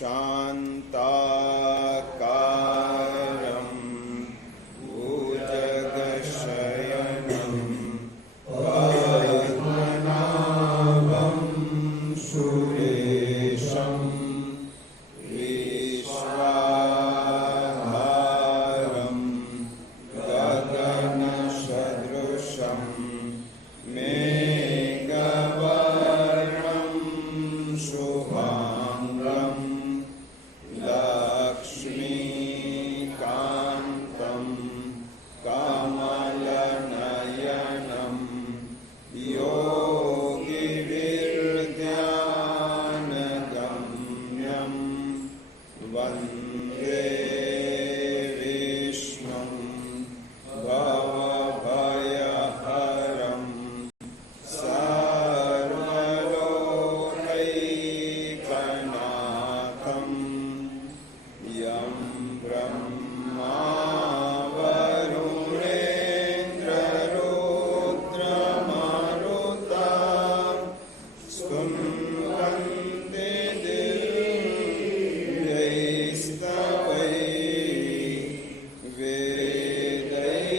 शान्ताकारं भुजगशयनं पद्मनाभं सुरेशं विश्वाधारं गगनसदृशं मेघवर्णं शुभांगं लक्ष्मीकान्तं कमलनयनं योगिविर्ध्यानगम्यं वन्दे विष्णुं भवभयहरं सर्वलोकैकनाथं यं ब्रह्मा वरुणेन्द्ररुद्रमरुता स्तुवन्ति दिव्यैस्तवैः वेदैः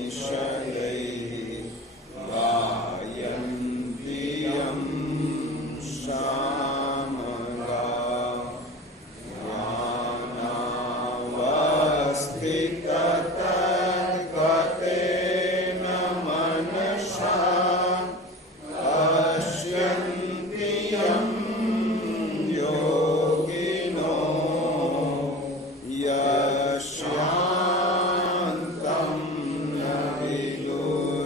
साङ्गपदक्रमोपनिषदैः गायन्ति यं श्यामलां ज्ञानावस्थिततद्गतेन मनसा पश्यन्ति यं योगिनो यस्यान्तं न विदुषुरासुरगणाः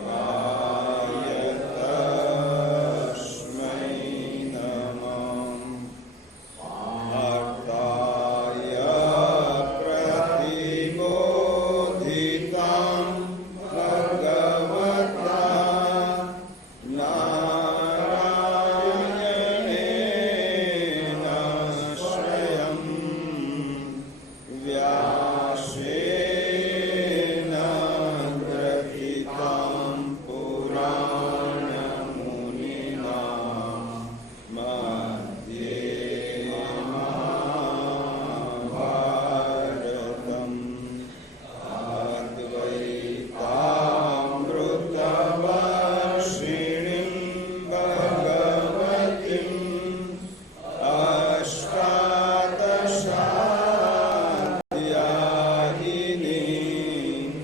देवाय तस्मै नमः। पार्थाय प्रतिबोधितं भगवता नारायणेन स्वयं व्यासेन ग्रथितं पुराणमुनिना मध्ये महाभारतम् अद्वैतामृतवर्षिणीं भगवतीम् अष्टादशाध्यायिनीं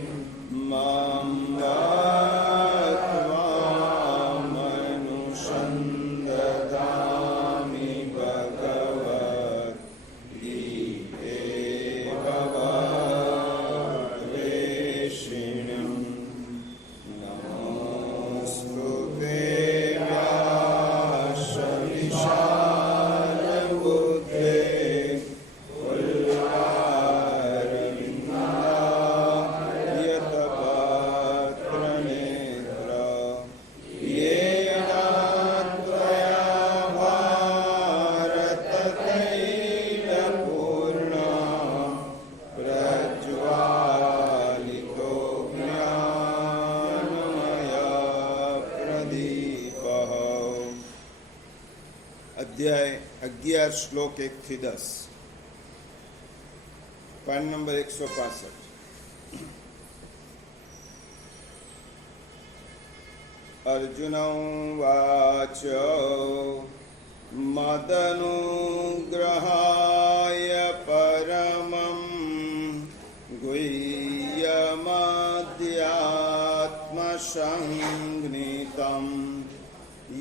मां त्वामनुसन्दधामि भगवद्गीते भवद्वेषिणीं नमोऽस्तुते व्यासविशालबुद्धे पुल्लारविन्दायतपत्रनेत्र येन त्वया भारततैलपूर्णा प्रज्वालितो ज्ञानमय प्रदीपः। अध्याय 11 श्लोक 1 થી 10 पान नंबर 165। अर्जुन उवाच मदनुग्रहाय परमं गुह्यमध्यात्मसंज्ञितं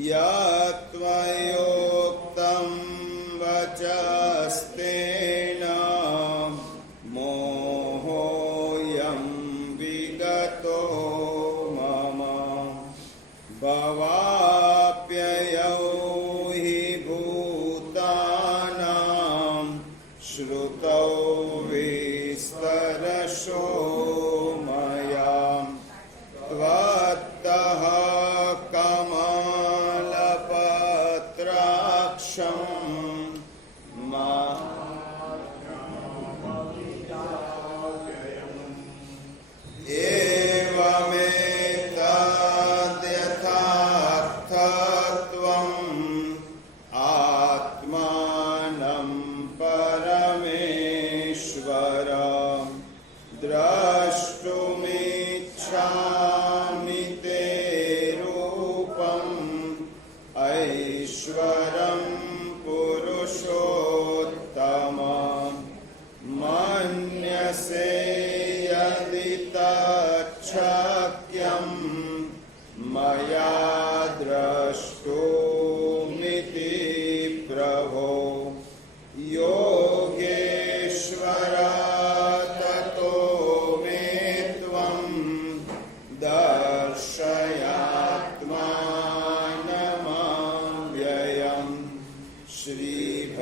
यत्त्वयोक्तं वचस्तेन मोहोऽयं विगतो मम भवाप्ययौ हि भूतानां श्रुतौ विस्तरशो मया त्वत्तः कमलपत्र यदि तच्छक्यं मया द्रष्टुमिति प्रभो योगेश्वर ततो मे त्वं दर्शयात्मानमव्ययम्। श्रीभगवानुवाच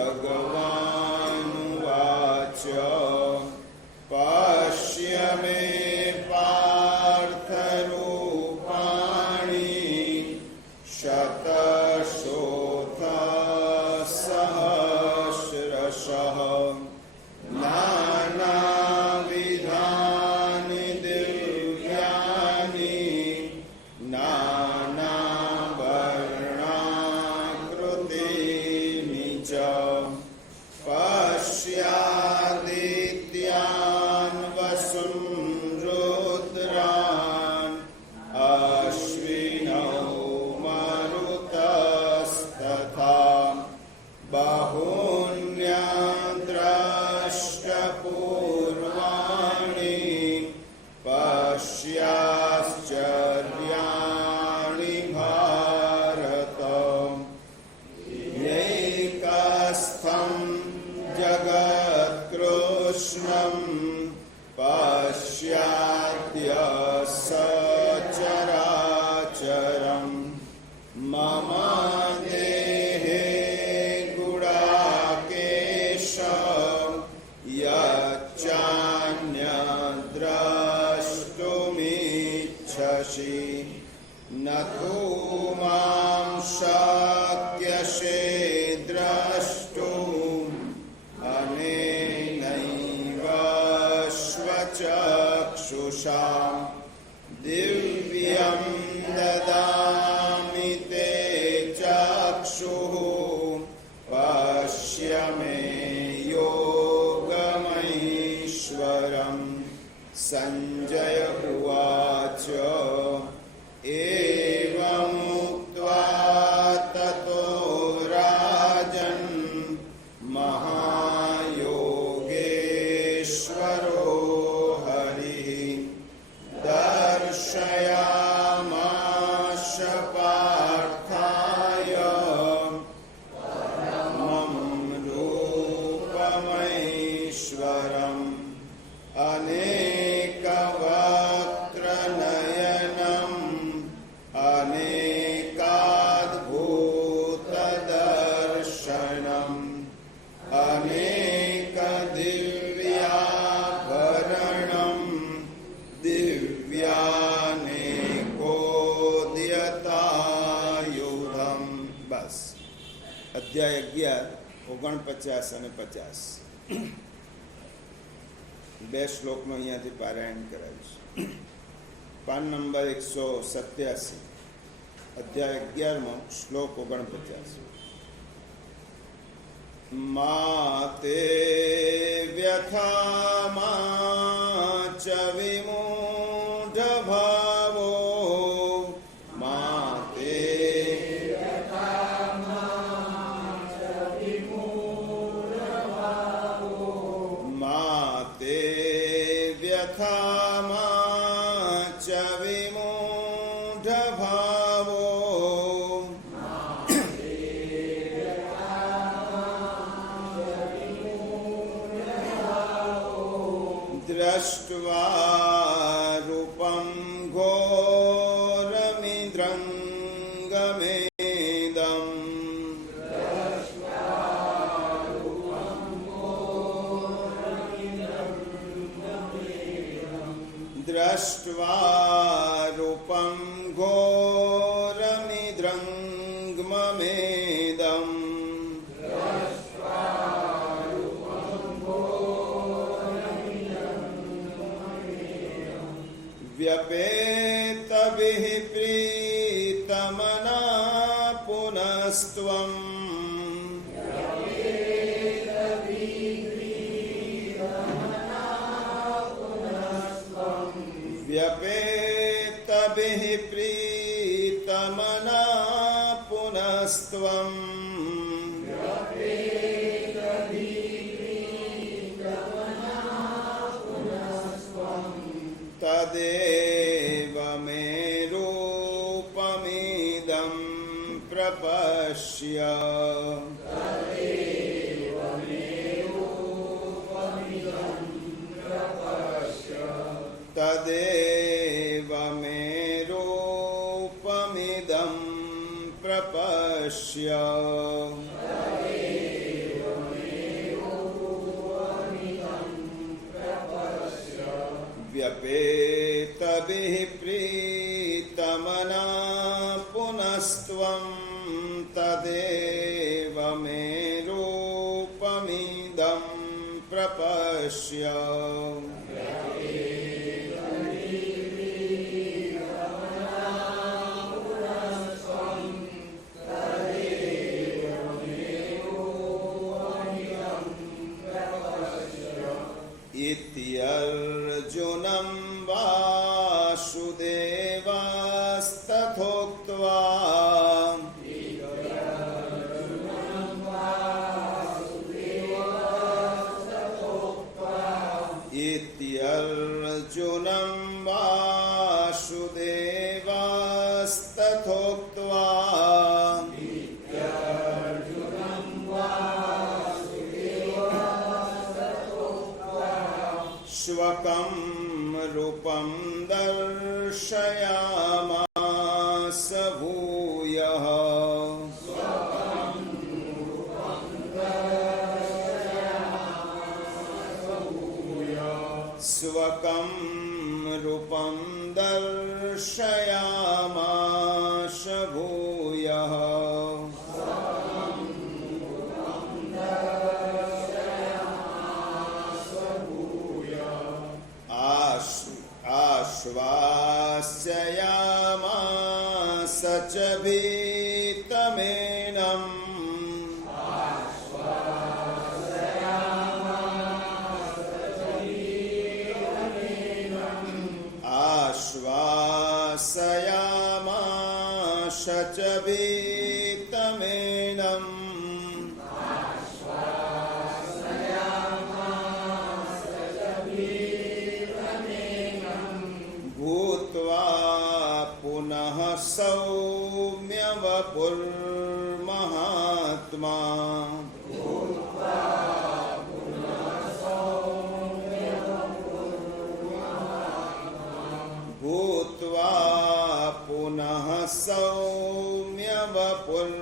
पश्य मे पार्थरूपाणि शतशोथसहस्रशः नानाविधानि दिव्यानि नानावर्णाकृतीनि च पश्यादित्यान् वसुं रुद्रान् अश्विनौ मरुतस्तथा बहून्यद्रष्टपूर्वाणि पश्याश्चर्याणि भारत। एकस्थं जगत्कृष्णं पश्याद्य सचराचरं मम देहे गुडाकेश यच्चान्यद्रष्टुमिच्छसि न तु मां शक्यसे द्रष्टुम् अनेनैव स्वचक्षुषा दिव्यं ददामि ते चक्षुः पश्य मे योगमैश्वरम्। सञ्जय उवाच एवमुक्त्वा ततो राजन् महायोगेश्वरो हरिः दर्शयामास पार्थाय परमं रूपमैश्वरम् अनेकवक्त्रनयनम् अनेकाद्भुतदर्शनम् अनेकदिव्याभरणम् दिव्यानेकोद्यतायुधम्। बस अध्याय 11, 49 અને 50 બે શ્લોકનો અહીંયાથી પારાયણ કરાવીશ. પાન નંબર 187, અધ્યાય 11, શ્લોક 49. માતે વ્યથા ચ વિમૂઢ ભાવો માતે માતે વ્યથા ચ વિમૂઢ ભાવો દ્રષ્ટ્વા રૂપં ઘોરમિદ્રંગમેદં દ્રષ્ટ્વા રૂપં ઘોરમિદ્રંગમેદં व्यपेतभिः प्रीतमना पुनस्त्वं व्यपेतभिः प्रीतमना पुनस्त्वं तदेव मे रूपमिदं प्रपश्य तदेव मे रूपमिदं प्रपश्य व्यपेतभिः प्रीतमना पुनस्त्वं तदेव मे रूपमिदं प्रपश्य इत्यर्जुनं वासुदेवस्तथोक्त्वा इत्यर्जुनं वासुदेवस्तथोक्त्वा स्वकं रूपं दर्शयामास भूयः स्वकं रूपं दर्शयामास भूयः आश्वासयामास च भीतमेनम् आश्वासयामास च भीतमेनम् भूत्वा पुनः सौम्य वपुर्महात्मा भूत्वा पुनः सौम्य वपुर्महात्मा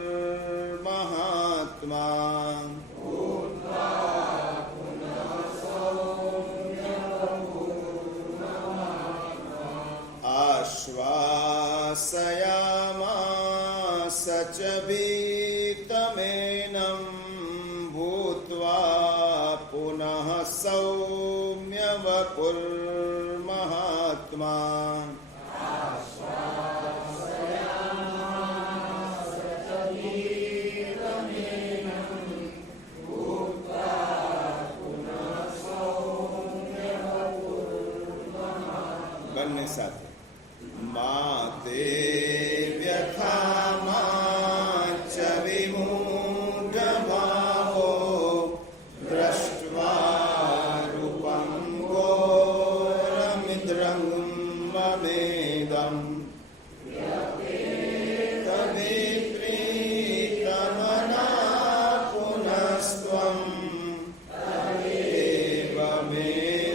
आश्वासयामास च भीतमेनं भूत्वा पुनः सौम्य वपुर्महात्मा बनने साथ माते व्यथा मा च विमूढभावो दृष्ट्वा रूपं घोरमिदं ममेदम् तविप्रीतमना पुनस्त्वं तदेव मे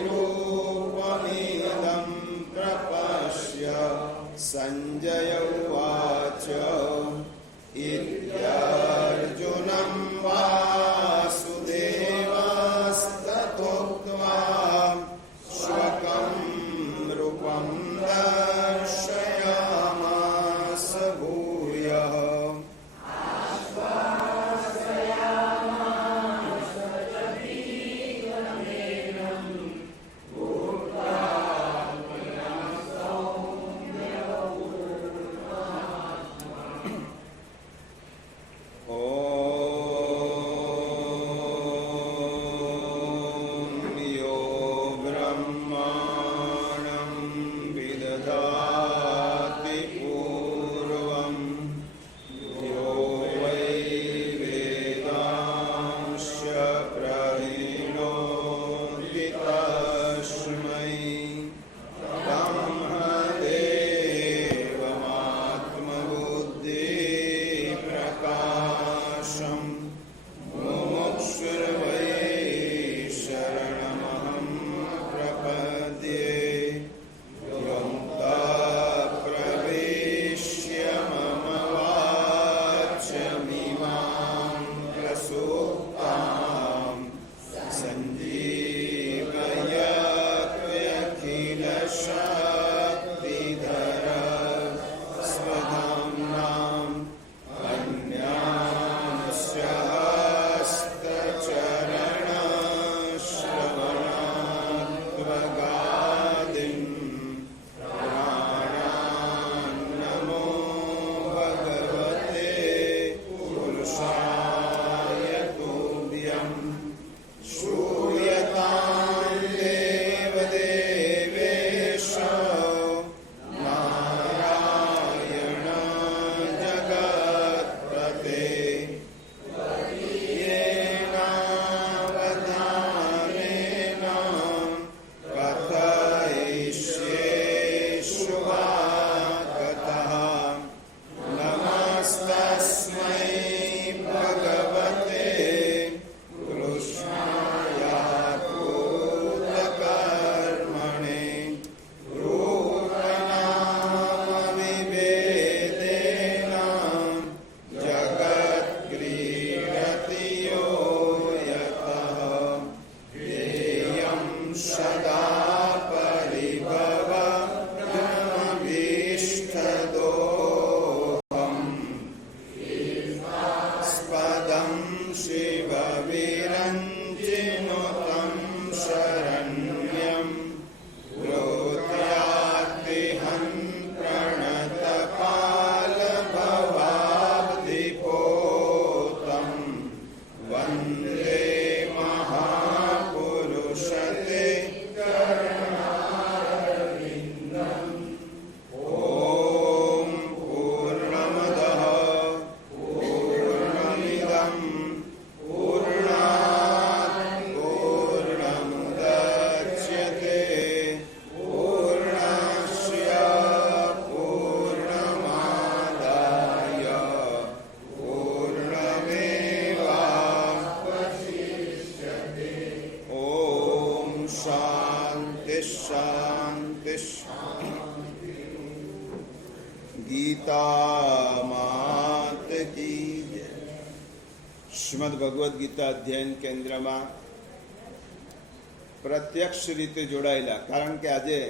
रूपमिदं प्रपश्य संजय શાંતિ ગીતા માત કી જય. શ્રીમદ ભગવદ્ ગીતા અધ્યયન કેન્દ્રમાં પ્રત્યક્ષ રીતે જોડાયેલા, કારણ કે આજે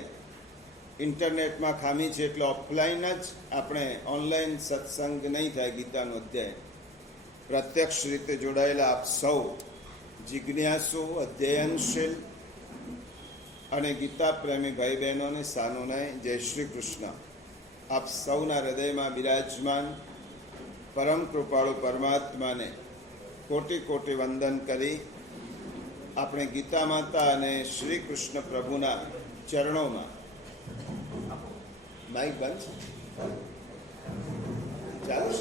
ઇન્ટરનેટમાં ખામી છે એટલે ઓફલાઈન જ આપણે ઓનલાઈન સત્સંગ નહીં થાય. ગીતાનો અધ્યાય પ્રત્યક્ષ રીતે જોડાયેલા આપ સૌ જિજ્ઞાસુ, અધ્યયનશીલ અને ગીતા પ્રેમી ભાઈ બહેનોને સાનુને જય શ્રી કૃષ્ણ. આપ સૌના હૃદયમાં બિરાજમાન પરમ કૃપાળુ પરમાત્માને કોટી કોટી વંદન કરી આપણે ગીતા માતા અને શ્રી કૃષ્ણ પ્રભુના ચરણોમાં માઇક બંધ ચાલુ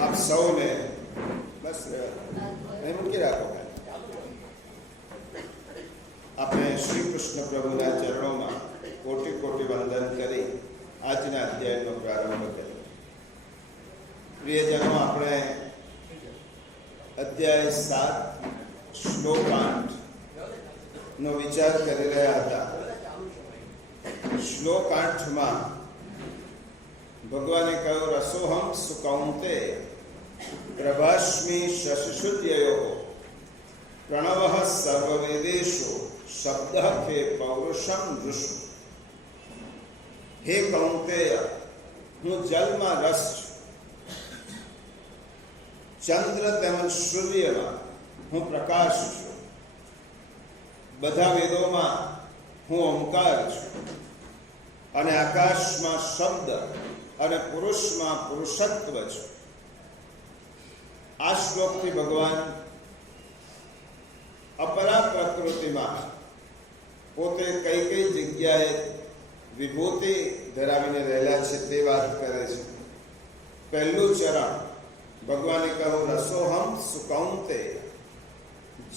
આપ સૌને બસ મૂકી રાખો. આપણે શ્રી કૃષ્ણ પ્રભુના ચરણોમાં કોટી કોટી વંદન કરી આજના અધ્યાયનો પ્રારંભ કર્યો. પ્રિયજનો, આપણે અધ્યાય 7 શ્લોક 8 નો વિચાર કરી રહ્યા હતા. શ્લોક 8માં ભગવાને કહ્યું, રસોહમ સુકૌંતે પ્રભાસ્મિ શશશુદ્યયો પ્રણવ સર્વવેદેશુ શબ્દ કે પૌરુષમ ઋષુ. હે કૌંતેય, હું જલમાં રસ છું, ચંદ્ર તેમજ સૂર્યમાં હું પ્રકાશ છું, બધા વેદોમાં હું ઓમકાર છું, અને આકાશમાં શબ્દ અને પુરુષમાં પુરુષત્વ છું. આ શ્લોકથી ભગવાન અપરા પ્રકૃતિમાં પોતે કઈ કઈ જગ્યાએ વિભૂતિ ધરાવીને રહેલા છે તે વાત કરે છે. પહેલું ચરણ ભગવાને કહ્યું, રસોહમ સુકૌંતે,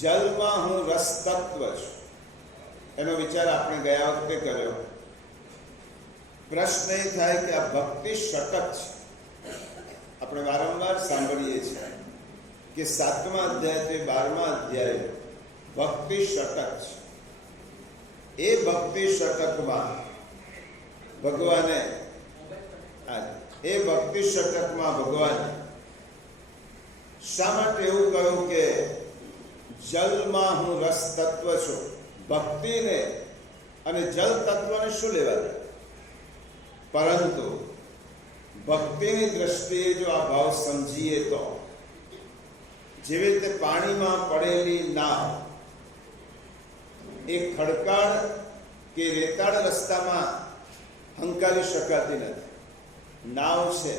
જલમાં હું રસ તત્વ છું. એનો વિચાર આપણે ગયા વખતે કર્યો. પ્રશ્ન એ થાય કે આ ભક્તિ ષટક છે. આપણે વારંવાર સાંભળીએ છીએ કે 7મા અધ્યાયથી 12મા અધ્યાય ભક્તિ ષટક છે. એ ભક્તિ ષટકમાં ભગવાને શા માટે એવું કહ્યું કે જલમાં હું રસ તત્વ છું? ભક્તિને અને જલ તત્વને શું લેવા દે? પરંતુ ભક્તિની દ્રષ્ટિએ જો આ ભાવ સમજીએ તો જેવી રીતે પાણીમાં પડેલી નાવ એ ખડકાળ કે રેતાળ રસ્તામાં હંકારી શકાતી નથી. નાવ છે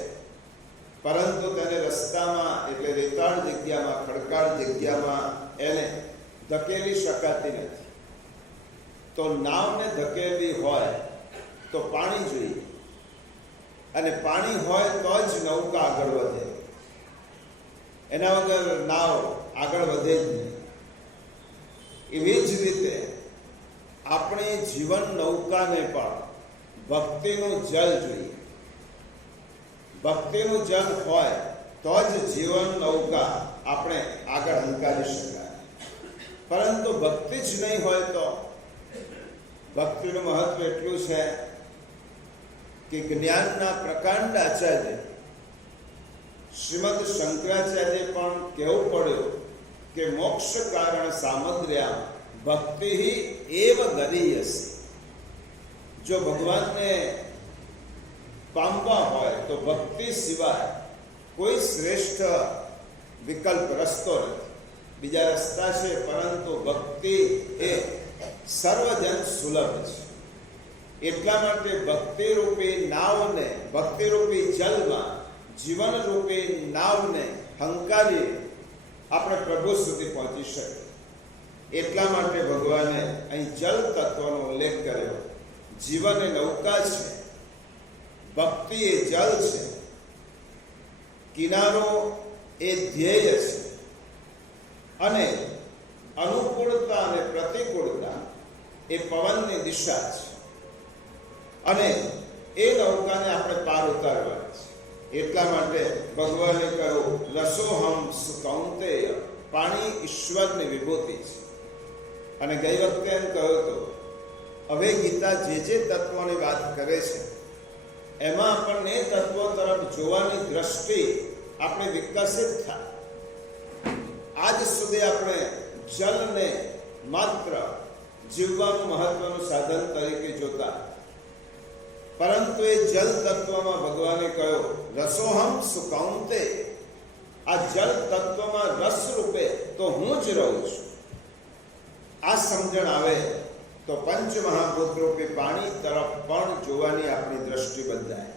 પરંતુ તેને રસ્તામાં એટલે રેતાળ જગ્યામાં, ખડકાળ જગ્યામાં એને ધકેલી શકાતી નથી. તો નાવને ધકેલવી હોય તો પાણી જોઈએ, અને પાણી હોય તો જ નૌકા આગળ વધે. એના વગર નાવ આગળ વધે જ નહીં. એવી જ રીતે આપણી જીવન નૌકાને પણ ભક્તિનું જલ જોઈએ. ભક્તિનું જલ હોય તો જ જીવન નૌકા આપણે આગળ હંકારી શકાય. પરંતુ ભક્તિ જ નહીં હોય તો ભક્તિનું મહત્વ એટલું છે કે જ્ઞાનના પ્રકાંડ આચાર્ય શ્રીમદ શંકરાચાર્ય પણ કહેવું પડ્યું કે મોક્ષ કારણ સામગ્ર્યા ભક્તિ એવ ગરીયસી. જો ભગવાનને પામવા હોય તો ભક્તિ સિવાય કોઈ શ્રેષ્ઠ વિકલ્પ રસ્તો નથી. બીજા રસ્તા છે પરંતુ ભક્તિ એ સર્વજન સુલભ છે. એટલા માટે ભક્તિરૂપી નાવને, ભક્તિરૂપી જલમાં જીવનરૂપી નાવને હંકારી આપણે પ્રભુ સુધી પહોંચી શકીએ. એટલા માટે ભગવાને અહીં જલ તત્વનો ઉલ્લેખ કર્યો. જીવન એ નૌકા છે, ભક્તિ એ જલ છે, કિનારો એ ધ્યેય છે, અને અનુકૂળતા અને પ્રતિકૂળતા એ પવનની દિશા છે. અને એ નૌકાને આપણે પાર ઉતારવાની છે. એટલા માટે ભગવાને કહ્યું રસોહમ કૌંતેય, પાણી ઈશ્વરની વિભૂતિ છે. અને ગઈ વખતે એમ કહ્યું હતું, હવે ગીતા જે તત્વોની વાત કરે છે એમાં આપણને એ તત્વો તરફ જોવાની દ્રષ્ટિ આપણે વિકસિત થાય. આજ સુધી આપણે જલને માત્ર જીવવાનું મહત્વનું સાધન તરીકે જોતા, પરંતુ એ જલ તત્વમાં ભગવાને કહ્યું રસોહમ સુકૌંતે, આ જલ તત્વમાં રસ રૂપે તો હું જ રહું છું. આ સમજણ આવે તો પંચમહાભૂત રૂપે પાણી તરફ પણ જોવાની આપણી દ્રષ્ટિ બદલાય.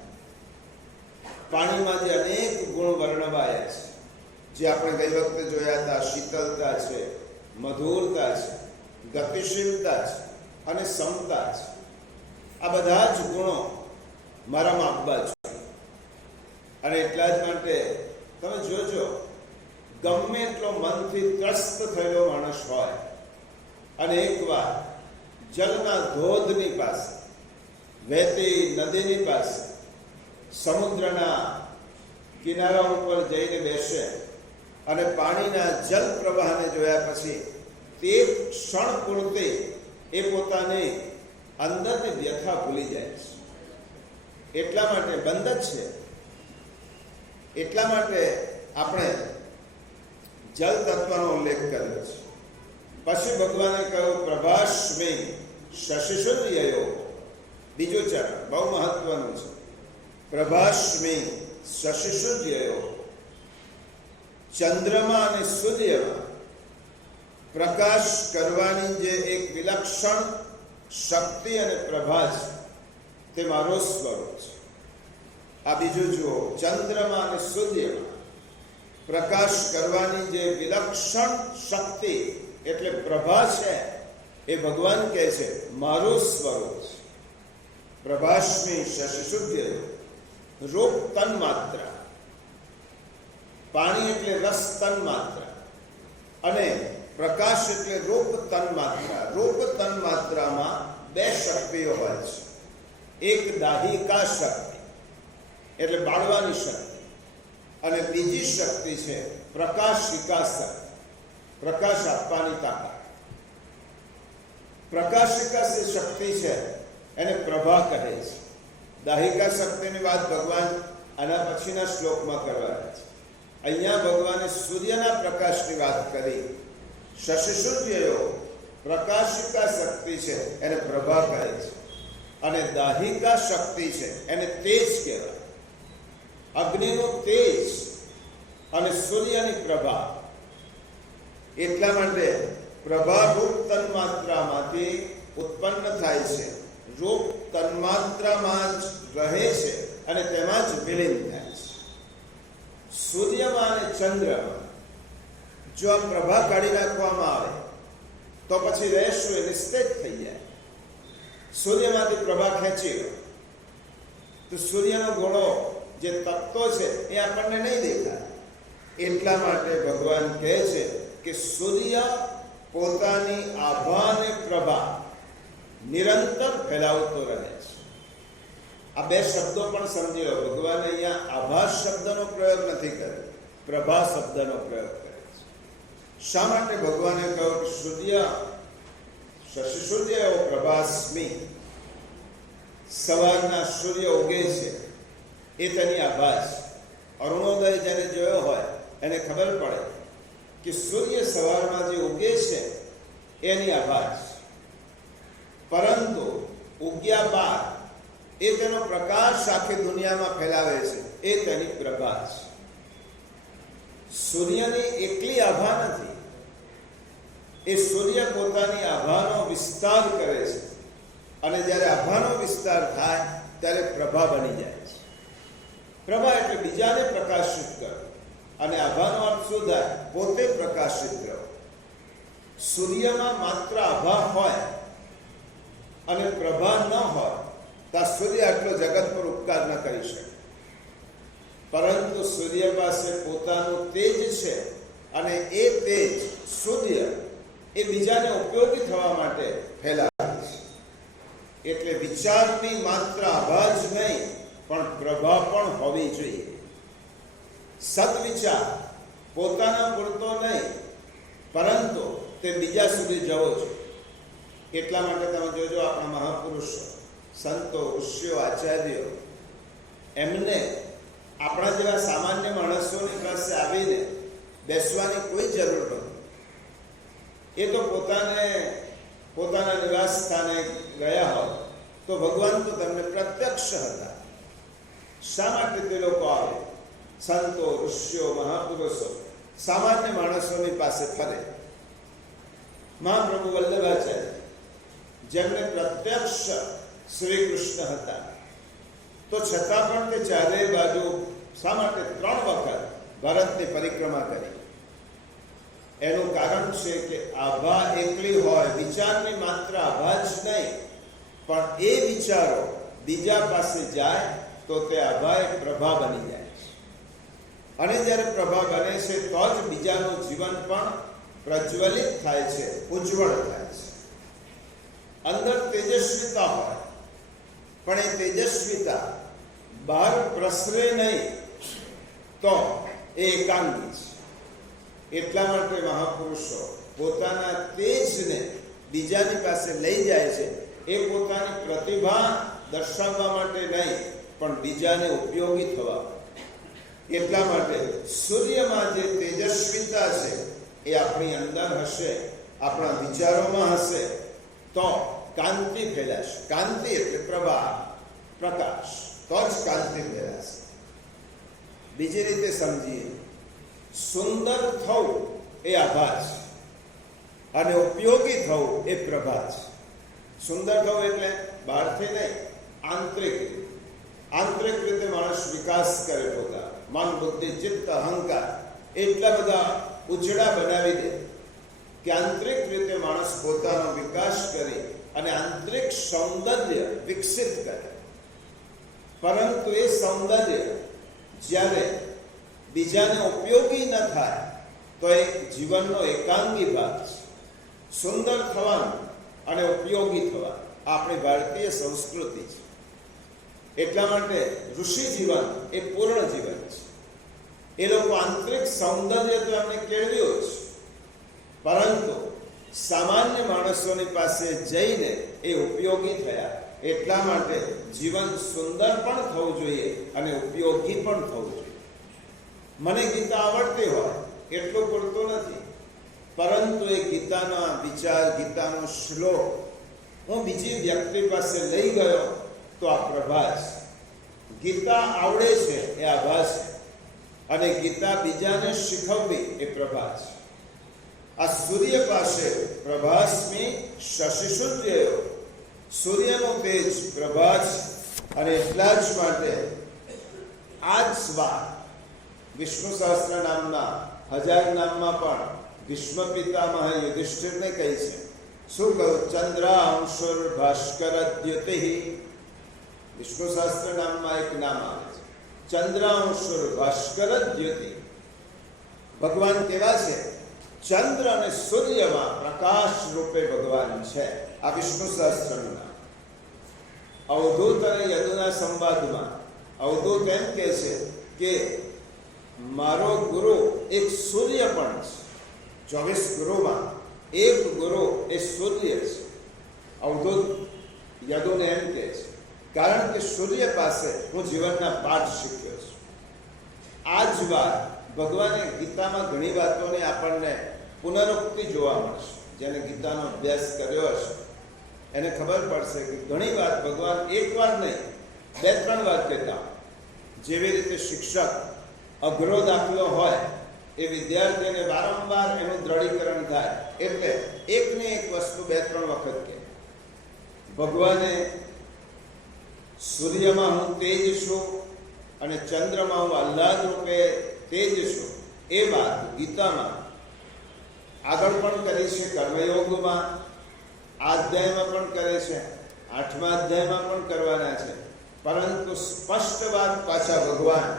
પાણીમાં જે અનેક ગુણ વર્ણવાયા છે, જે આપણે ગઈ વખતે જોયા હતા, શીતળતા છે, મધુરતા છે, ગતિશીલતા છે અને સમતા છે. આ બધા જ ગુણો મારામાં આપવા જોઈએ. અને એટલા જ માટે તમે જોજો, ગમે એટલો મનથી ત્રસ્ત થયેલો માણસ હોય અને એકવાર જલના ધોધની પાસે, વહેતી નદીની પાસે, સમુદ્રના કિનારા ઉપર જઈને બેસે અને પાણીના જલ પ્રવાહને જોયા પછી તે ક્ષણ પૂરતી એ પોતાની અંદરની વ્યથા ભૂલી જાય છે. એટલા માટે બંધ જ છે. એટલા માટે આપણે જલ તત્વનો ઉલ્લેખ કર્યો છે. પછી ભગવાને કહ્યું પ્રભાસ્મી શશિશુર્યયો, બીજું ચરણ બહુ મહત્વનું છે. પ્રભાસ્મી શશિશુર્યયો, ચંદ્રમા અને સૂર્યમાં પ્રકાશ કરવાની જે એક વિલક્ષણ શક્તિ અને પ્રભા છે તે મારો સ્વરૂપ છે. આ બીજું જુઓ, ચંદ્રમા અને સૂર્યમાં પ્રકાશ કરવાની જે વિલક્ષણ શક્તિ એટલે પ્રભા છે એ ભગવાન કહે છે મારું સ્વરૂપ છે. પ્રભાસ્મી શશિશુર્યયો, રૂપ તન માત્રા, પાણી એટલે રસ તન માત્રા અને પ્રકાશ એટલે રૂપ તન માત્રા. રૂપ તન માત્રામાં બે શક્તિઓ હોય છે. એક દાહિકા શક્તિ એટલે બાળવાની શક્તિ, અને બીજી શક્તિ છે પ્રકાશિકા શક્તિ, પ્રકાશ આપવાની તાકાત. પ્રકાશિકા જે શક્તિ છે એને પ્રભા કહે છે. દાહિકા શક્તિની વાત ભગવાન આના પછીના શ્લોકમાં કરવાના છે. અહીંયા ભગવાને સૂર્યના પ્રકાશની વાત કરી. શશિશુર્યયો પ્રકાશિકા શક્તિ છે એને પ્રભા કહે છે, અને દાહિકા શક્તિ છે એને તેજ કહેવાય. અગ્નિનું તેજ અને સૂર્યની પ્રભા. એટલા માટે પ્રભા રૂપ તન્માત્રામાંથી ઉત્પન્ન થાય છે, રૂપ તન્માત્રામાં જ રહે છે અને તેમાં જ વિલીન થાય છે. સૂર્યમાં અને ચંદ્રમાં જો આ પ્રભા કાઢી નાખવામાં આવે તો પછી રહેશું એ નિશ્ચિત થઈ જાય. સૂર્યમાંથી પ્રભા ખેંચી લો તો સૂર્યનો ગુણો જે તત્વો છે એ આપણને નહીં દેખાય. એટલા માટે ભગવાન કહે છે કે સૂર્ય પોતાની આભા અને પ્રભા નિરંતર ફેલાવતો રહે છે. આ બે શબ્દો પણ સમજી લો. ભગવાને અહીંયા આભા શબ્દનો પ્રયોગ નથી કર્યો, પ્રભા શબ્દનો પ્રયોગ કર્યો છે. શા માટે ભગવાને કહ્યું કે સૂર્ય શશિશુર્ય પ્રભાસ્મી, સવારના સૂર્ય ઉગે છે એ તેની આભા છે. અરુણોદય જેને જોયો હોય એને ખબર પડે કે સૂર્ય સવારમાં જે ઉગે છે એની આભા છે. પરંતુ ઉગ્યા બાદ એ તેનો પ્રકાશ આખી દુનિયામાં ફેલાવે છે એ તેની પ્રભા છે. સૂર્યની એકલી આભા નથી, એ સૂર્ય પોતાની આભાનો વિસ્તાર કરે છે, અને જ્યારે આભાનો વિસ્તાર થાય ત્યારે પ્રભા બની જાય છે. પ્રભા એટલે બીજાને પ્રકાશિત કરો, અને આભાનો અર્થ શું થાય? પોતે પ્રકાશિત કરો. સૂર્યમાં માત્ર આભા હોય અને પ્રભા ન હોય તો સૂર્ય આટલો જગત પર ઉપકાર ન કરી શકે. પરંતુ સૂર્ય પાસે પોતાનું તેજ છે, અને એ તેજ સૂર્ય એ બીજાને ઉપયોગી થવા માટે ફેલાવે છે. એટલે વિચારની માત્ર આભા જ નહીં પણ પ્રભા પણ હોવી જોઈએ. સદવિચાર પોતાના પૂરતો નહીં, પરંતુ તે બીજા સુધી જવો છે. એટલા માટે તમે જોજો આપણા મહાપુરુષો, સંતો, ઋષિઓ, આચાર્યો, એમને આપણા જેવા સામાન્ય માણસોની પાસે આવીને બેસવાની કોઈ જરૂર નથી. એ તો પોતાના નિવાસ સ્થાને ગયા હોય તો ભગવાન તો તમને પ્રત્યક્ષ હતા. શા માટે તે લોકો આવે? સંતો, ઋષિઓ, મહાપુરુષો સામાન્ય માણસોની પાસે ફરે. મહાપ્રભુ વલ્લભાચાર્ય, જેમને પ્રત્યક્ષ શ્રી કૃષ્ણ હતા, તો છતાં પણ તે ચારેય બાજુ શા માટે 3 વખત ભારતની પરિક્રમા કરી? એનું કારણ છે કે આભા એકલી હોય, વિચારની માત્ર આભા જ નહીં, પણ એ વિચારો બીજા પાસે જાય તો તે આભા એક પ્રભા બની જાય છે. અને જ્યારે પ્રભા બને છે તો જ બીજાનું જીવન પણ પ્રજ્વલિત થાય છે, ઉજ્જવળ થાય છે. અંદર તેજસ્વીતા હોય, પણ એ તેજસ્વીતા બહાર પ્રસરે નહીં તો એ એકાંગી છે. એટલા માટે મહાપુરુષો પોતાના તેજને બીજાની પાસે લઈ જાય છે. એ પોતાની પ્રતિભા દર્શાવવા માટે નહીં, પણ બીજાને ઉપયોગી થવા. એટલા માટે સૂર્યમાં જે તેજસ્વીતા છે એ આપણી અંદર હશે, આપણા વિચારોમાં હશે, તો કાંતિ ફેલાશે. કાંતિ એટલે પ્રભા, પ્રકાશ, તો જ કાંતિ ફેલાશે. બીજી રીતે સમજીએ, સુંદર થવું એ આભા છે અને ઉપયોગી થવું એ પ્રભા છે. સુંદર થવું એટલે બહારથી નહીં, આંતરિક. આંતરિક રીતે માણસ વિકાસ કરે પોતા, મન, બુદ્ધિ, ચિત્ત, અહંકાર એટલા બધા ઉજળા બનાવી દે કે આંતરિક રીતે માણસ પોતાનો વિકાસ કરે અને આંતરિક સૌંદર્ય વિકસિત કરે. પરંતુ એ સૌંદર્ય જ્યારે બીજાને ઉપયોગી ન થાય તો એ જીવનનો એકાંગી ભાગ છે. સુંદર થવાનું અને ઉપયોગી થવાનું આપણી ભારતીય સંસ્કૃતિ છે. એટલા માટે ઋષિ જીવન એ પૂર્ણ જીવન છે. એ લોકો આંતરિક સૌંદર્ય તો એમને કેળવ્યું છે, પરંતુ સામાન્ય માણસોની પાસે જઈને એ ઉપયોગી થયા. એટલા માટે જીવન સુંદર પણ થવું જોઈએ અને ઉપયોગી પણ થવું જોઈએ. મને ગીતા આવડતી હોય એટલું પૂરતું નથી, પરંતુ એ ગીતાના વિચાર, ગીતાનો શ્લોક હું બીજી વ્યક્તિ પાસે લઈ ગયો તો આ પ્રભા છે. ગીતા આવડે છે એ આભા છે, અને ગીતા બીજાને શીખવવી એ પ્રભા છે. આ સૂર્ય પાસે પ્રભાસ્મી શશિશુદ્ધ્યયો, સૂર્યનો તેજ પ્રભા છે. અને એટલા જ માટે આ જ વાત વિષ્ણુ સહસ્ત્ર નામના 1000 નામમાં પણ ભીષ્મ પિતામહ યુધિષ્ઠિરને કહી છે. શું કહ્યું? ચંદ્રાંશુર ભાસ્કર દ્યુતિ. વિષ્ણુ સહસ્ત્ર નામમાં એક નામ આવે છે ચંદ્રાંશુર ભાસ્કર દ્યુતિ. ભગવાન કેવા છે? ચંદ્ર અને સૂર્યમાં પ્રકાશ રૂપે ભગવાન છે. આ વિષ્ણુ સહસ્ત્રનું નામ. અવધૂત અને યદુના સંવાદમાં અવધૂત એમ કહે છે કે મારો ગુરુ એક સૂર્ય પણ છે. 24 ગુરુમાં એક ગુરુ એ સૂર્ય છે. અવધૂત યદુને એમ કહે છે, કારણ કે સૂર્ય પાસે હું જીવનના પાઠ શીખ્યો છું. આ જ વાત ભગવાને ગીતામાં ઘણી વાતોની આપણને પુનરુક્તિ જોવા મળશે. જેને ગીતાનો અભ્યાસ કર્યો હશે એને ખબર પડશે કે ઘણી વાત ભગવાન એક વાર નહીં, 2-3 વાર કહેતા. જેવી રીતે શિક્ષક અઘરો દાખલો હોય એ વિદ્યાર્થીને વારંવાર એનું દ્રઢીકરણ થાય, એટલે એકને એક વસ્તુ 2-3 વખત કહે. ભગવાને સૂર્યમાં હું તેજ છું અને ચંદ્રમાં હું આહ્લાદ રૂપે તેજ છું એ વાત ગીતામાં આગળ પણ કરી છે. કર્મયોગમાં આ અધ્યાયમાં પણ કરે છે, 8મા અધ્યાયમાં પણ કરવાના છે. પરંતુ સ્પષ્ટ વાત પાછા ભગવાન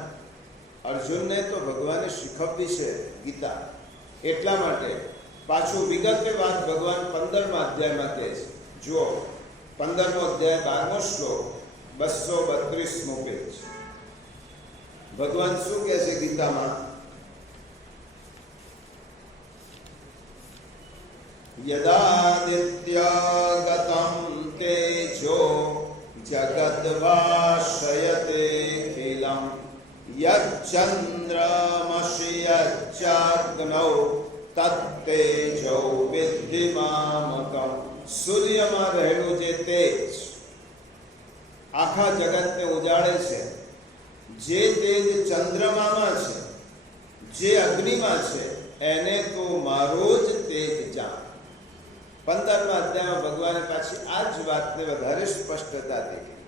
અર્જુનને તો ભગવાને શીખવવી છે ગીતા. એટલા માટે પાછું વિગતે વાત ભગવાન 15મા અધ્યાયમાં કહે છે. જુઓ, 15મો અધ્યાય 12મો શ્લોક, 232મો પેજ. ભગવાન શું કહે છે ગીતામાં? યદાદિત્યગતમ તેજો જગદ્વાશયતે ખિલમ યચ્ચંદ્રમસિ યચ્ચાગ્નૌ તત્તેજો વિદ્ધિ મામકમ. સૂર્યમાં રહેલું જે તેજ આખા જગતને ઉજાડે છે, જે તેજ ચંદ્રમામાં છે, જે અગ્નિમાં છે, એને તો મારો જ તેજ જાણ. 15મા અધ્યાયમાં ભગવાને પાછી આ જ વાતને વધારે સ્પષ્ટતાથી કહી.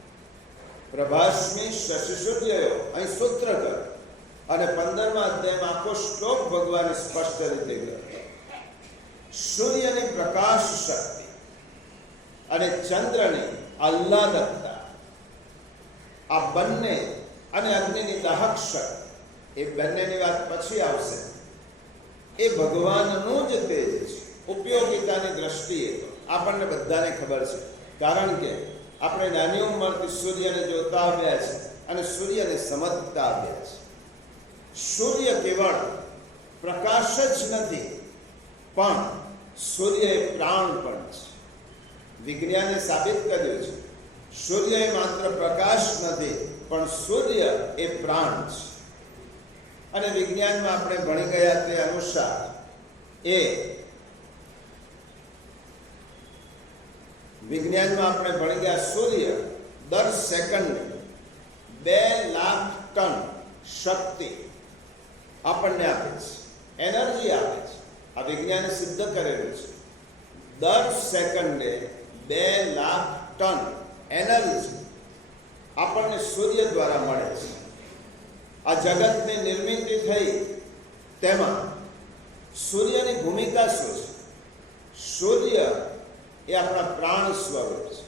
પ્રભાસ્મી શશિસૂર્યયો અહીં સૂત્ર કર, અને 15મા અધ્યાયમાં આખો શ્લોક ભગવાને સ્પષ્ટ રીતે કર્યો. સૂર્યની પ્રકાશ શક્તિ અને ચંદ્રની આહ્લાદકતા, આ બંને, અને અગ્નિની દાહક શક્તિ, એ બંનેની વાત પછી આવશે. એ ભગવાનનું જ તેજ છે. ઉપયોગિતાની દ્રષ્ટિએ તો આપણને બધાને ખબર છે, કારણ કે આપણે નાની ઉંમરથી સૂર્યને જોતા આવ્યા છે અને સૂર્યને સમજતા આવ્યા છે. સૂર્ય કેવળ પ્રકાશ જ નથી, પણ સૂર્ય એ પ્રાણ પણ છે. વિજ્ઞાને સાબિત કર્યું છે, સૂર્ય એ માત્ર પ્રકાશ નથી, પણ સૂર્ય એ પ્રાણ છે. અને વિજ્ઞાનમાં આપણે ભણી ગયા તે અનુસાર સૂર્ય દર સેકન્ડે 2 લાખ ટન શક્તિ આપણને આપે છે, એનર્જી આપે છે. આ વિજ્ઞાને સિદ્ધ કરેલું છે. દર સેકન્ડે 2 લાખ ટન એનર્જી આપણને સૂર્ય દ્વારા મળે છે. આ જગતની નિર્મિતિ થઈ, તેમાં સૂર્યની ભૂમિકા શું છે? સૂર્ય એ આપણા પ્રાણ સ્વરૂપ છે.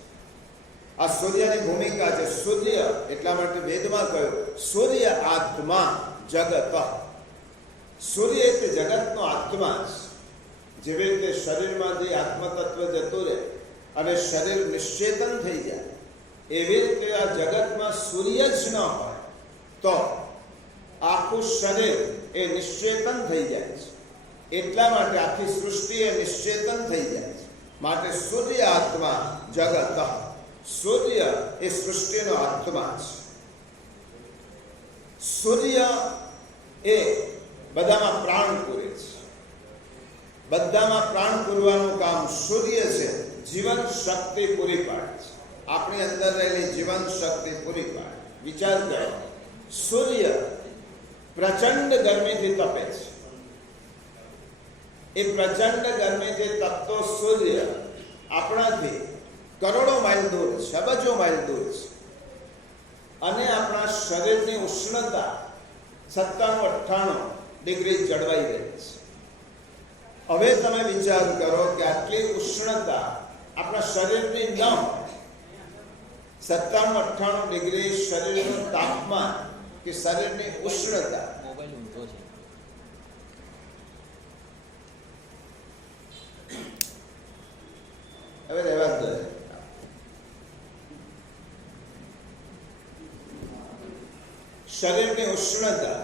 આ સૂર્યની ભૂમિકા છે. સૂર્ય એટલા માટે વેદમાં કહ્યું, સૂર્ય આત્મા જગત. સૂર્ય એટલે જગતનો આત્મા છે. જેવી રીતે શરીરમાંથી આત્મતત્વ જતું રહે અને શરીર નિશ્ચેતન થઈ જાય, એવી રીતે આ જગતમાં સૂર્ય જ ન હોય તો આખું શરીર એ નિશ્ચેતન થઈ જાય છે. એટલા માટે આખી સૃષ્ટિ એ નિશ્ચેતન થઈ જાય છે. માટે સૂર્ય આત્મા જગત. સૂર્ય એ સૃષ્ટિનો આત્મા છે. સૂર્ય એ બધામાં પ્રાણ પૂરે છે. બધામાં પ્રાણ પૂરવાનું કામ સૂર્ય છે. જીવન શક્તિ પૂરી પાડે છે. આપણી અંદર રહેલી જીવન શક્તિ પૂરી પાડે. વિચાર કરો, સૂર્ય પ્રચંડ ગરમીથી તપે છે. એ પ્રચંડ ગરમીથી તપતો સૂર્ય આપણાથી કરોડો માઇલ દૂર છે, અબજો માઇલ દૂર છે, અને આપણા શરીરની ઉષ્ણતા 97-98 ડિગ્રી જળવાઈ રહી છે. હવે તમે વિચાર કરો કે આટલી ઉષ્ણતા આપણા શરીરની ન હોય, 97-98 ડિગ્રી શરીરનું તાપમાન કે શરીરની ઉષ્ણતા, હવે રહેવા દો. શરીરની ઉષ્ણતા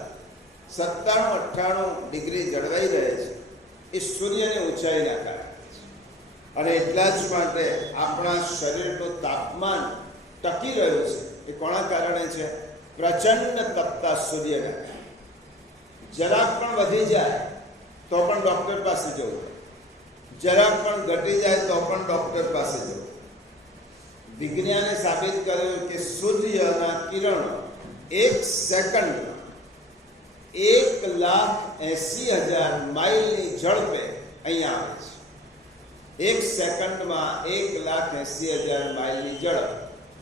97-98 ડિગ્રી જળવાઈ રહે છે. એ સૂર્યની ઊંચાઈના કારણે છે. અને એટલા જ માટે આપણા શરીરનું તાપમાન ટકી રહ્યું છે. એ કોના કારણે છે? પ્રચંડ તપતા સૂર્યના કારણે. જરાક પણ વધી જાય તો પણ ડોક્ટર પાસે જવું, જરાક પણ ઘટી જાય તો પણ ડોક્ટર પાસે જવું. વિજ્ઞાને સાબિત કર્યું કે સૂર્યના કિરણો 1 સેકન્ડમાં 1,80,000 માઇલની ઝડપે અહીંયા આવે છે. 1 સેકન્ડમાં 1,80,000 માઇલની ઝડપ.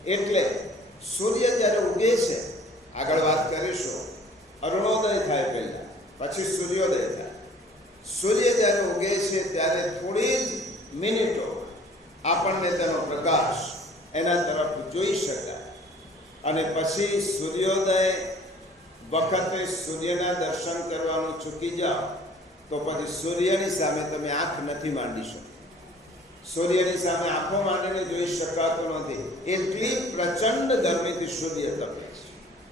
એટલે સૂર્ય જ્યારે ઉગે છે, આગળ વાત કરીશું, અરુણોદય થાય પહેલા, પછી સૂર્યોદય થાય. સૂર્ય જ્યારે ઉગે છે ત્યારે થોડી જ મિનિટો આપણને તેનો પ્રકાશ એના તરફ જોઈ શકાય. અને પછી સૂર્યોદય વખતે સૂર્યના દર્શન કરવાનું ચૂકી જાઓ તો પછી સૂર્યની સામે તમે આંખ નથી માંડી શકો. સૂર્યની સામે આંખો માંડીને જોઈ શકાતું નથી. એટલી પ્રચંડ ગરમીથી સૂર્ય તપે છે.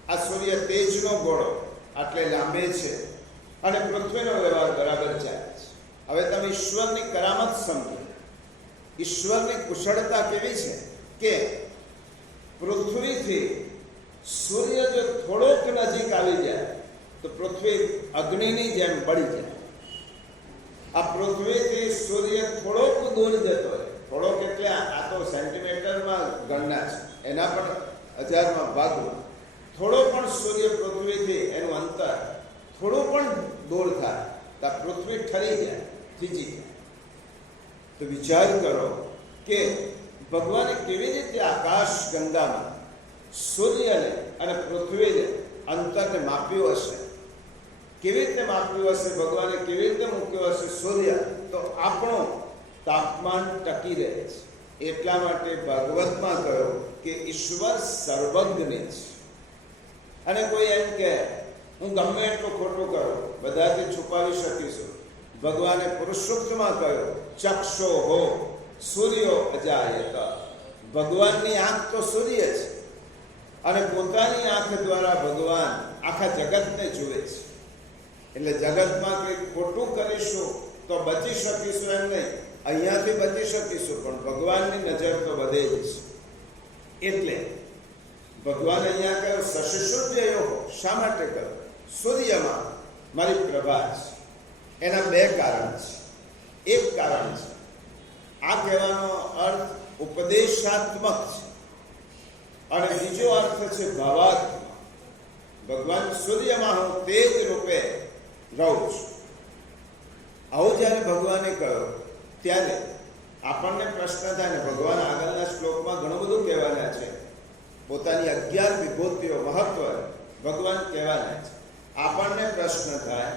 આ સૂર્ય તેજનો ગોળો આટલે લાંબે છે અને પૃથ્વીનો વ્યવહાર બરાબર ચાલે છે. હવે તમે ઈશ્વરની કરામત સમજો. ઈશ્વરની કુશળતા કેવી છે કે પૃથ્વીથી સૂર્ય જો થોડોક નજીક આવી જાય તો પૃથ્વી અગ્નિની જેમ બળી જાય. આ પૃથ્વીથી સૂર્ય થોડોક દૂર જતો હોય, થોડોક એટલે આ તો સેન્ટીમીટરમાં ગણના છે, એના પણ હજારમાં ભાગમાં, થોડો પણ સૂર્ય પૃથ્વીથી એનું અંતર થોડું પણ દૂર થાય તો પૃથ્વી ઠરી જાય, થીજી જાય. તો વિચાર કરો કે ભગવાને કેવી રીતે આકાશ ગંગામાં સૂર્યને અને પૃથ્વીને અંતરને માપ્યું હશે, કેવી રીતે માપ્યું હશે, ભગવાને કેવી રીતે મૂક્યો હશે સૂર્ય, તો આપણું તાપમાન ટકી રહે છે. એટલા માટે ભાગવતમાં કહ્યું કે ઈશ્વર સર્વજ્ઞ છે. અને કોઈ એમ કે હું ગમે એટલું ખોટું કરું બધાથી છુપાવી શકીશું. ભગવાને પુરુષોત્તમાં કહ્યું ચક્ષો હો સૂર્યો અજાયત. ભગવાનની આંખ તો સૂર્ય છે અને પોતાની આંખ દ્વારા ભગવાન આખા જગતને જુએ છે. એટલે જગતમાં કંઈક ખોટું કરીશું તો બચી શકીશું એમ નહીં, અહીંયાથી બચી શકીશું પણ ભગવાનની નજર તો બધે જ છે. એટલે ભગવાન અહીંયા કહ્યું શશિશુદ્ધયો. શા માટે કહ્યું? સૂર્યમાં મારી પ્રભા છે. એના બે કારણ છે. એક કારણ છે આ કહેવાનો અર્થ ઉપદેશાત્મક છે અને બીજો અર્થ છે ભાવાત્મક. ભગવાન સૂર્યમાં હું તેજ રૂપે રહું છું. આવું જ્યારે ભગવાને કહ્યું ત્યારે આપણને પ્રશ્ન થાય ને, ભગવાન આગળના શ્લોકમાં ઘણું બધું કહેવાના છે. પોતાની 11 વિભૂતિઓ મહત્વ ભગવાન કહેવાના છે. આપણને પ્રશ્ન થાય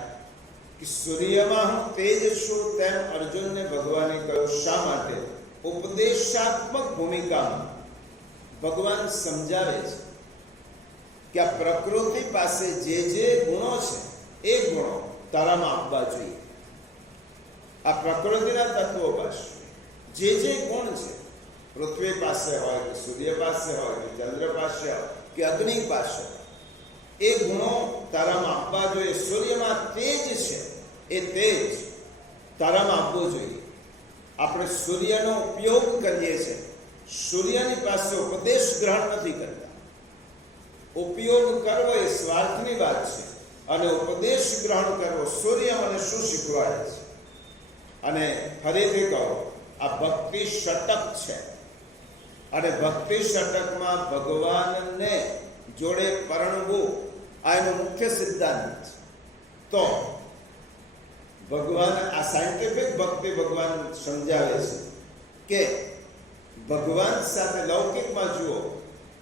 કે સૂર્યમાં હું તેજ છું તેમ અર્જુનને ભગવાને કહ્યું શા માટે? ઉપદેશાત્મક ભૂમિકામાં ભગવાન સમજાવે છે કે આ પ્રકૃતિ પાસે જે ગુણો છે એ ગુણો તારામાં આપવા જોઈએ. આ પ્રકૃતિના તત્વો પાસે જે ગુણ છે, પૃથ્વી પાસે હોય કે સૂર્ય પાસે હોય કે ચંદ્ર પાસે હોય કે અગ્નિ પાસે, એ ગુણો તારામાં આપવા જોઈએ. સૂર્યમાં તેજ છે, એ તેજ તારામાં આપવું જોઈએ. આપણે સૂર્યનો ઉપયોગ કરીએ છીએ, સૂર્યની પાસે ઉપદેશ ગ્રહણ નથી કરતા. ઉપયોગ કરવો એ સ્વાર્થની વાત છે અને ઉપદેશ ગ્રહણ કરવો સૂર્ય મને શું શીખવાડે છે. અને ફરીથી કહો, આ ભક્તિ ષટક છે અને ભક્તિ ષટકમાં ભગવાનને જોડે પરણવું આ એનો મુખ્ય સિદ્ધાંત છે. તો ભગવાન આ સાયન્ટિફિક ભક્તિ ભગવાન સમજાવે છે કે ભગવાન સાથે લૌકિકમાં જુઓ,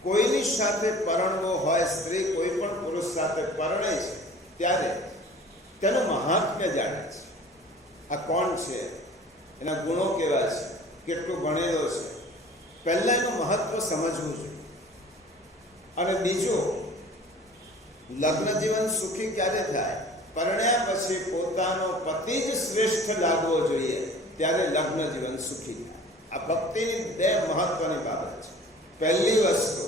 કોઈની સાથે પરણવો હોય, સ્ત્રી કોઈ પણ પુરુષ સાથે પરણે છે ત્યારે તેનું મહાત્મ્ય જાણે છે. આ કોણ છે, એના ગુણો કેવા છે, કેટલું ભણેલો છે, પહેલા એનું મહત્વ સમજવું જોઈએ. અને બીજું, લગ્ન જીવન સુખી ક્યારે થાય? પરણ્યા પછી પોતાનો પતિ જ શ્રેષ્ઠ લાગવો જોઈએ, ત્યારે લગ્ન જીવન સુખી થાય. આ ભક્તિની બે મહત્વની બાબત છે. પહેલી વસ્તુ,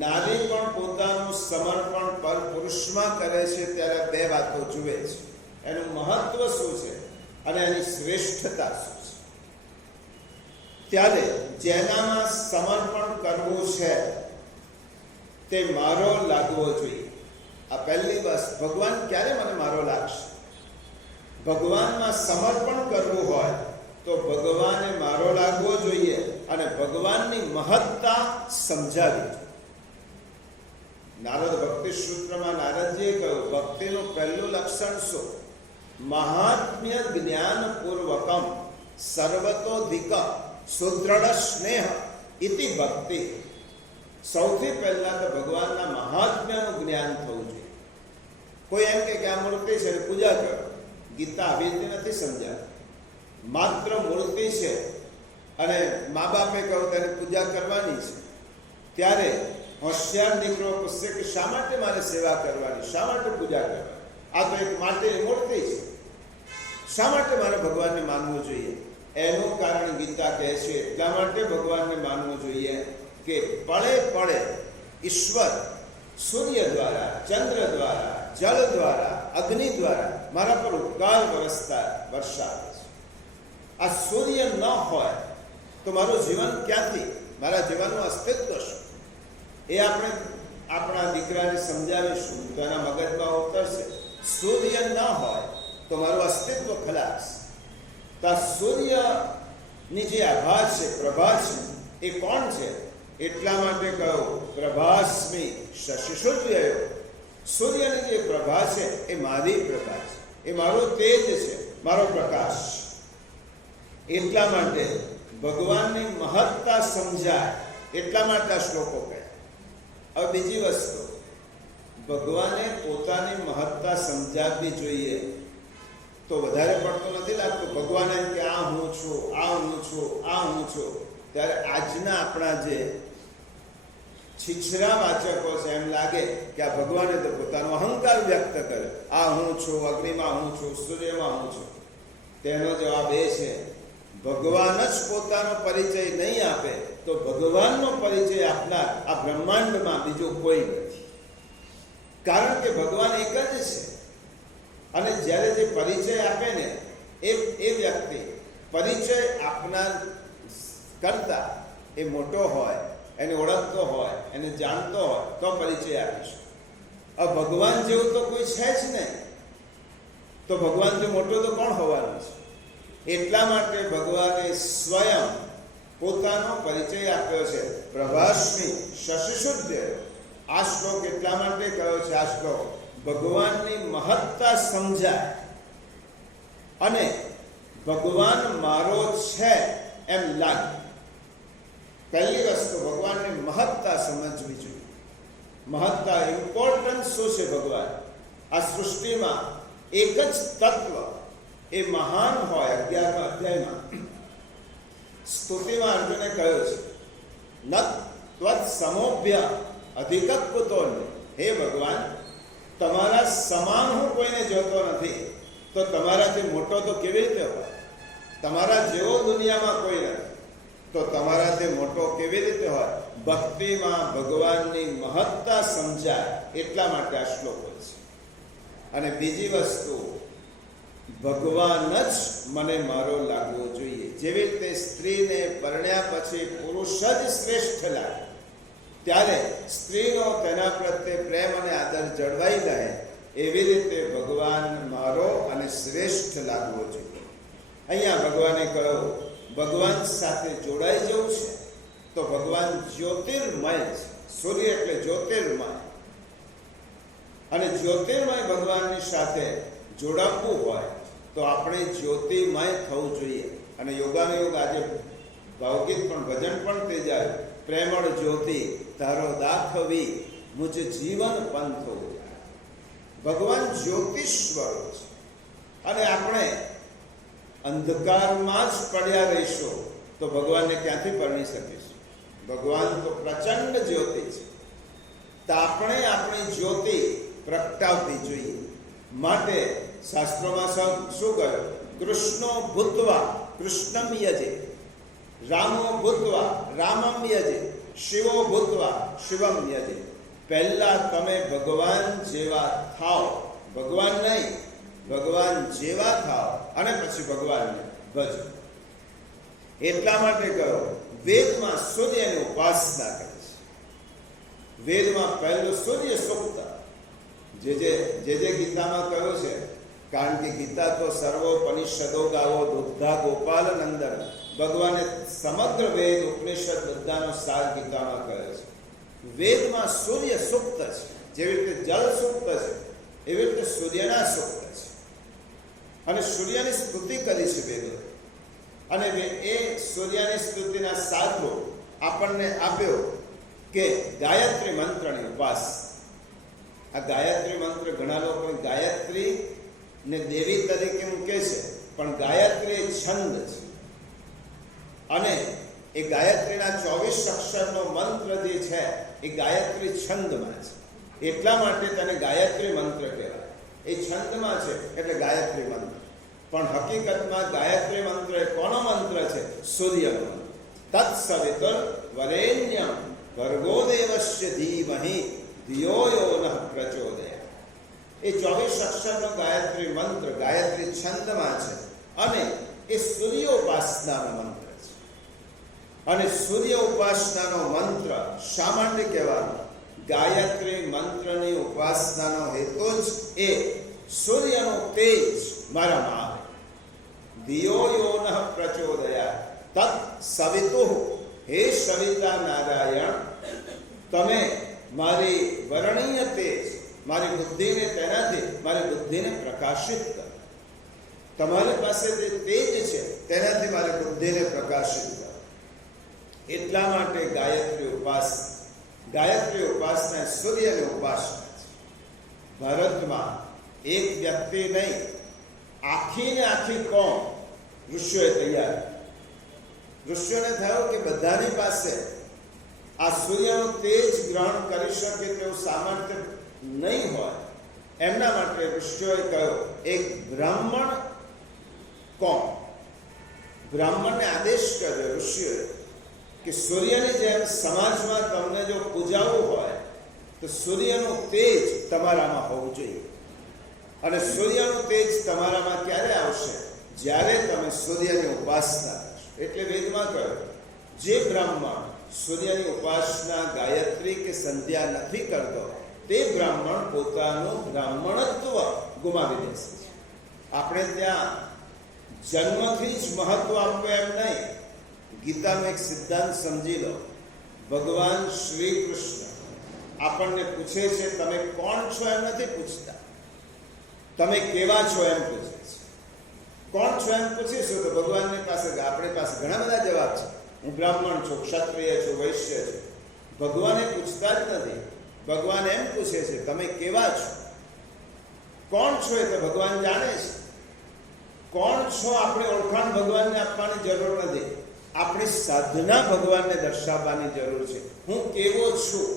નારી પણ પોતાનું સમર્પણ પર પુરુષમાં કરે છે ત્યારે બે વાતો જુએ છે, એનું મહત્વ શું છે અને એની શ્રેષ્ઠતા શું છે. ત્યારે જેનામાં સમર્પણ કરવું છે તે મારો લાગવો જોઈએ. આ પહેલી બસ. ભગવાન ક્યારે મને મારો લાગશે? ભગવાનમાં સમર્પણ કરવું હોય તો ભગવાને મારો લાગવો જોઈએ અને ભગવાનની મહત્તા સમજાવી જોઈએ. નારદ ભક્તિ સૂત્રમાં નારદજીએ કહ્યું, ભક્તિનું પહેલું લક્ષણ શું? મહાત્મ્ય જ્ઞાન પૂર્વકમ સર્વતોધિક સુદૃઢ સ્નેહ ઇતિ ભક્તિ. સૌથી પહેલા તો ભગવાનના મહાત્મ્યનું જ્ઞાન થવું જોઈએ. કોઈ એમ કે આ મૂર્તિ છે પૂજા કરો, ગીતા આવી રીતે નથી સમજાવી. માત્ર મૂર્તિ છે અને મા બાપે કહ્યું તેની પૂજા કરવાની છે, ત્યારે હોશિયાર દીકરો પૂછશે કે શા માટે મારે સેવા કરવાની, શા માટે પૂજા કરવાની? આ તો એક માટેની મૂર્તિ છે, શા માટે મારે ભગવાનને માનવું જોઈએ? એનું કારણ ગીતા કહે છે, એટલા માટે ભગવાનને માનવું જોઈએ કે પળે પળે ઈશ્વર સૂર્ય દ્વારા, ચંદ્ર દ્વારા, જળ દ્વારા, અગ્નિ દ્વારા મારા પર ઉપકાર વરસાવે છે. આ સૂર્ય ન હોય તો મારું જીવન ક્યાંથી, મારા જીવનનું અસ્તિત્વ શું? એ આપણે આપણા દીકરાને સમજાવીશું તો એના મગજમાં ઉતરશે. સૂર્ય ન હોય તો મારું અસ્તિત્વ ખલાસ. તો આ સૂર્યની જે આભા છે, પ્રભા છે, એ કોણ છે? એટલા માટે કહ્યું પ્રભાસ્મિ શશિશુર્યયો. સૂર્યની જે પ્રભા છે એ મારી પ્રભા છે, એ મારો તેજ છે, મારો પ્રકાશ. એટલા માટે ભગવાનની મહત્તા સમજાય, એટલા માટે આ શ્લોકો કહ્યા. હવે બીજી વસ્તુ, ભગવાને પોતાની મહત્તા સમજાવવી જોઈએ તો વધારે પડતું નથી લાગતું. ભગવાન એમ કે આ હું છું, આ હું છું, આ હું છું. ત્યારે આજના આપણા જે છીછરા વાચકો છે એમ લાગે કે આ ભગવાને તો પોતાનો અહંકાર વ્યક્ત કરે. આ હું છું, અગ્નિમાં હું છું, સૂર્યમાં હું છું. તેનો જવાબ એ છે, ભગવાન જ પોતાનો પરિચય નહીં આપે તો ભગવાનનો પરિચય આપનાર આ બ્રહ્માંડમાં બીજું કોઈ નથી. કારણ કે ભગવાન એક જ છે. અને જ્યારે જે પરિચય આપે ને એ વ્યક્તિ પરિચય આપનાર કરતા એ મોટો હોય, એને ઓળખતો હોય, એને જાણતો હોય તો પરિચય આપીશું. હવે ભગવાન જેવું તો કોઈ છે જ નહીં, તો ભગવાનથી મોટો તો કોણ હોવાનું છે? એટલા માટે ભગવાને સ્વયં પોતાનો પરિચય આપ્યો છે. પ્રભાસ્મિ શશિશુદ્ય. આ શ્લોક એટલા માટે કહ્યો છે, આ શ્લોક ભગવાનની મહત્તા સમજાય અને ભગવાન મારો છે એમ લાગે. પહેલી વસ્તુ ભગવાનની મહત્તા સમજવી જોઈએ. મહત્તા, ઇમ્પોર્ટન્સ શું છે? ભગવાન આ સૃષ્ટિમાં એક જ તત્વ એ મહાન હોય. 11મા અધ્યાયમાં સ્તુતિમાં અર્જુને કહ્યું છે, ન ત્વત સમોભ્ય અધિક કુતોન્ય. હે ભગવાન, તમારા સમાન હું કોઈને જોતો નથી, તો તમારાથી મોટો તો કેવી રીતે હોય? તમારા જેવો દુનિયામાં કોઈ નથી, તો તમારાથી મોટો કેવી રીતે હોય? ભક્તિમાં ભગવાનની મહત્તા સમજાય એટલા માટે આ શ્લોકો છે. અને બીજી વસ્તુ, ભગવાન જ મને મારો લાગવો જોઈએ. જેવી રીતે સ્ત્રીને પરણ્યા પછી પુરુષ જ શ્રેષ્ઠ લાગે, ત્યારે સ્ત્રીનો તેના પ્રત્યે પ્રેમ અને આદર જળવાઈ રહે, એવી રીતે ભગવાન મારો અને શ્રેષ્ઠ લાગવો જોઈએ. અહીંયા ભગવાને કહ્યું ભગવાન સાથે જોડાઈ જવું છે તો ભગવાન જ્યોતિર્મય છે. સૂર્ય એટલે જ્યોતિર્મય, અને જ્યોતિર્મય ભગવાનની સાથે જોડાવવું હોય તો આપણે જ્યોતિર્મય થવું જોઈએ. અને યોગાનુયોગ આજે ભાવગીત પણ, ભજન પણ તે જાય, પ્રેમળ જ્યોતિ તારો દાખવી મુજ જીવન પંથો. ભગવાન જ્યોતિશ્વર છે અને આપણે અંધકારમાં જ પડ્યા રહીશું તો ભગવાનને ક્યાંથી પરણી શકીશું? ભગવાન તો પ્રચંડ જ્યોતિ છે. તો આપણે આપણી જ્યોતિ પ્રગટાવવી જોઈએ. માટે શાસ્ત્રોમાં શું કહ્યું? કૃષ્ણો ભૂત્વા કૃષ્ણમ યજે, રામો ભૂત્વા રામમ યજે, શિવો ભૂત્વા શિવમ યજે. પહેલા તમે ભગવાન જેવા થાઓ, ભગવાન નહીં, ભગવાન જેવા થાઓ અને પછી ભગવાનને ભજો. એટલા માટે કહો વેદમાં સૂર્યની ઉપાસના કરે છે. વેદમાં પહેલું સૂર્ય સૂક્ત જે ગીતામાં કહ્યું છે, કારણ કે ગીતા તો સર્વોપનિષદો ગાવો દુગ્ધા ગોપાલ નંદન. ભગવાને સમગ્ર વેદ ઉપનિષદ બધાનો સાર ગીતામાં કહ્યો છે. વેદમાં સૂર્ય સૂક્ત છે. જેવી રીતે જળ સૂક્ત છે એવી રીતે સૂર્યના સૂક્ત છે. અને સૂર્યની સ્તુતિ કરી છે વેદો. અને એ સૂર્યની સ્તુતિના સાધુ આપણને આપ્યો કે ગાયત્રી મંત્રની ઉપાસના. આ ગાયત્રી મંત્ર ઘણા લોકો ગાયત્રી ને દેવી તરીકે મૂકે છે, પણ ગાયત્રી એ છંદ છે. અને એ ગાયત્રીના 24 અક્ષરનો મંત્ર જે છે એ ગાયત્રી છંદમાં છે. એટલા માટે તેને ગાયત્રી મંત્ર કહેવાય. એ છંદમાં છે એટલે ગાયત્રી મંત્ર. પણ હકીકતમાં ગાયત્રી મંત્ર એ કોનો મંત્ર છે? સૂર્યનો મંત્ર. તત્સવિતુર વરેણ્યમ ભર્ગો દેવસ્ય ધીમહિ ધિયો યો નઃ પ્રચોદયાત. એ 24 અક્ષરનો ગાયત્રી મંત્ર ગાયત્રી છંદમાં છે અને એ સૂર્યોપાસનાનો મંત્ર છે. અને સૂર્ય ઉપાસનાનો મંત્ર શા માટે કહેવાનો? ગાયત્રી મંત્રની ઉપાસનાનો હેતુ જ એ સૂર્યનો તેજ મારામાં આવે. ધિયો યો નઃ પ્રચોદયાત તત્ સવિતુઃ. હે સવિતા નારાયણ, તમે મારી વર્ણીય તેજ, મારી બુદ્ધિને તેનાથી મારી બુદ્ધિને પ્રકાશિત કરો. તમારી પાસે જે તેજ છે તેનાથી મારી બુદ્ધિને પ્રકાશિત કરો. એટલા માટે ગાયત્રી ઉપાસના સૂર્યની ઉપાસના છે. ભારતમાં એક વ્યક્તિ નહીં, આખી ને આખી કોમ ઋષિઓએ તૈયાર. ઋષિઓને થયું કે બધાની પાસે આ સૂર્યનું તેજ ગ્રહણ કરી શકે તેવું સામર્થ્ય નહીં હોય. એમના માટે ઋષિઓએ કહ્યું એક બ્રાહ્મણ કોમ. બ્રાહ્મણને આદેશ કર્યો ઋષિઓએ કે સૂર્યની જેમ સમાજમાં તમને જો પૂજાવું હોય તો સૂર્યનું તેજ તમારામાં હોવું જોઈએ. અને સૂર્યનું તેજ તમારામાં ક્યારે આવશે? જ્યારે તમે સૂર્યની ઉપાસના કરશો. એટલે વેદમાં કહ્યું જે બ્રાહ્મણ સૂર્યની ઉપાસના ગાયત્રી કે સંધ્યા નથી કરતો તે બ્રાહ્મણ પોતાનું બ્રાહ્મણત્વ ગુમાવી દેશે. આપણે ત્યાં જન્મથી જ મહત્વ આપવું એમ નહીં. ગીતાનો એક સિદ્ધાંત સમજી લો. ભગવાન શ્રી કૃષ્ણ આપણને પૂછે છે તમે કોણ છો એમ નથી પૂછતા, તમે કેવા છો એમ પૂછે છે. કોણ છો એમ પૂછીશું તો ભગવાનની પાસે આપણી પાસે ઘણા બધા જવાબ છે. હું બ્રાહ્મણ છું, ક્ષત્રિય છું, વૈશ્ય છું. ભગવાને પૂછતા જ નથી. ભગવાન એમ પૂછે છે તમે કેવા છો. કોણ છો એ તો ભગવાન જાણે છે. કોણ છો આપણે ઓળખાણ ભગવાનને આપવાની જરૂર નથી. આપણી સાધના ભગવાનને દર્શાવવાની જરૂર છે. હું કેવો છું,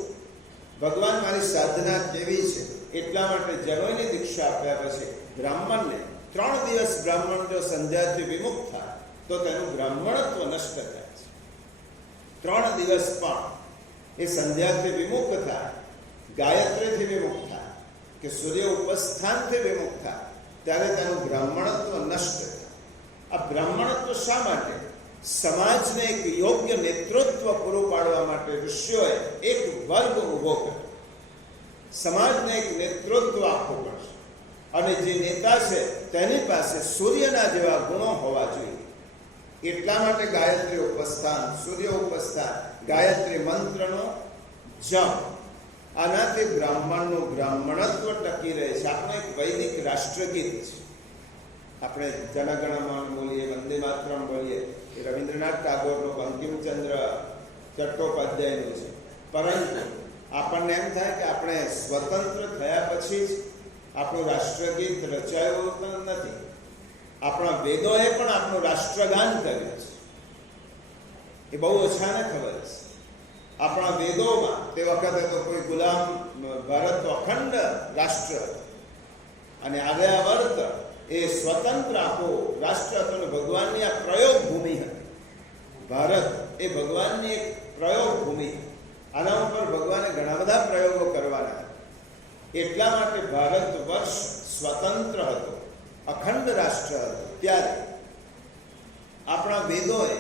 ભગવાન મારી સાધના કેવી છે. એટલા માટે જનોઈની દીક્ષા આપ્યા પછી બ્રાહ્મણને 3 દિવસ બ્રાહ્મણ જો સંધ્યાથી વિમુખ થાય તો તેનું બ્રાહ્મણત્વ નષ્ટ થાય છે. 3 દિવસ પણ એ સંધ્યાથી વિમુખ થાય, ગાયત્રીથી વિમુખ થાય કે સૂર્ય ઉપસ્થાનથી વિમુખ થાય ત્યારે તેનું બ્રાહ્મણત્વ નષ્ટ થાય. આ બ્રાહ્મણત્વ શા માટે? સમાજને એક યોગ્ય નેતૃત્વ પૂરું પાડવા માટે ઋષિઓએ એક વર્ગ ઊભો કર્યો. સમાજને એક નેતૃત્વ આપવું પડશે અને જે નેતા છે તેની પાસે સૂર્યના જેવા ગુણો હોવા જોઈએ. એટલા માટે ગાયત્રી ઉપસ્થાન, સૂર્ય ઉપસ્થાન, ગાયત્રી મંત્રનો જપ, આનાથી બ્રાહ્મણનું બ્રાહ્મણત્વ ટકી રહે છે. આપણું એક વૈદિક રાષ્ટ્રગીત છે. આપણે જનગણમન બોલીએ, વંદે માતરમ બોલીએ, એ રવિન્દ્રનાથ ટાગોરનું, બંકિમચંદ્ર ચટ્ટોપાધ્યાયનું છે. પરંતુ આપણને એમ થાય કે આપણે સ્વતંત્ર થયા પછી જ આપણું રાષ્ટ્રગીત રચાયું નથી. આપણા વેદોએ પણ આપણું રાષ્ટ્રગાન કર્યું છે. એ બહુ ઓછાને ખબર છે. આપણા વેદોમાં તે વખતે તો કોઈ ગુલામ, ભારત તો અખંડ રાષ્ટ્ર અને આર્યાવર્ત એ સ્વતંત્ર આખું રાષ્ટ્ર હતું. ભગવાનની આ પ્રયોગ ભૂમિ હતી. ભારત એ ભગવાનની એક પ્રયોગ ભૂમિ. આના ઉપર ભગવાને ઘણા બધા પ્રયોગો કરવાના. એટલા માટે ભારત વર્ષ સ્વતંત્ર હતો, અખંડ રાષ્ટ્ર હતું. ત્યારે આપણા વેદોએ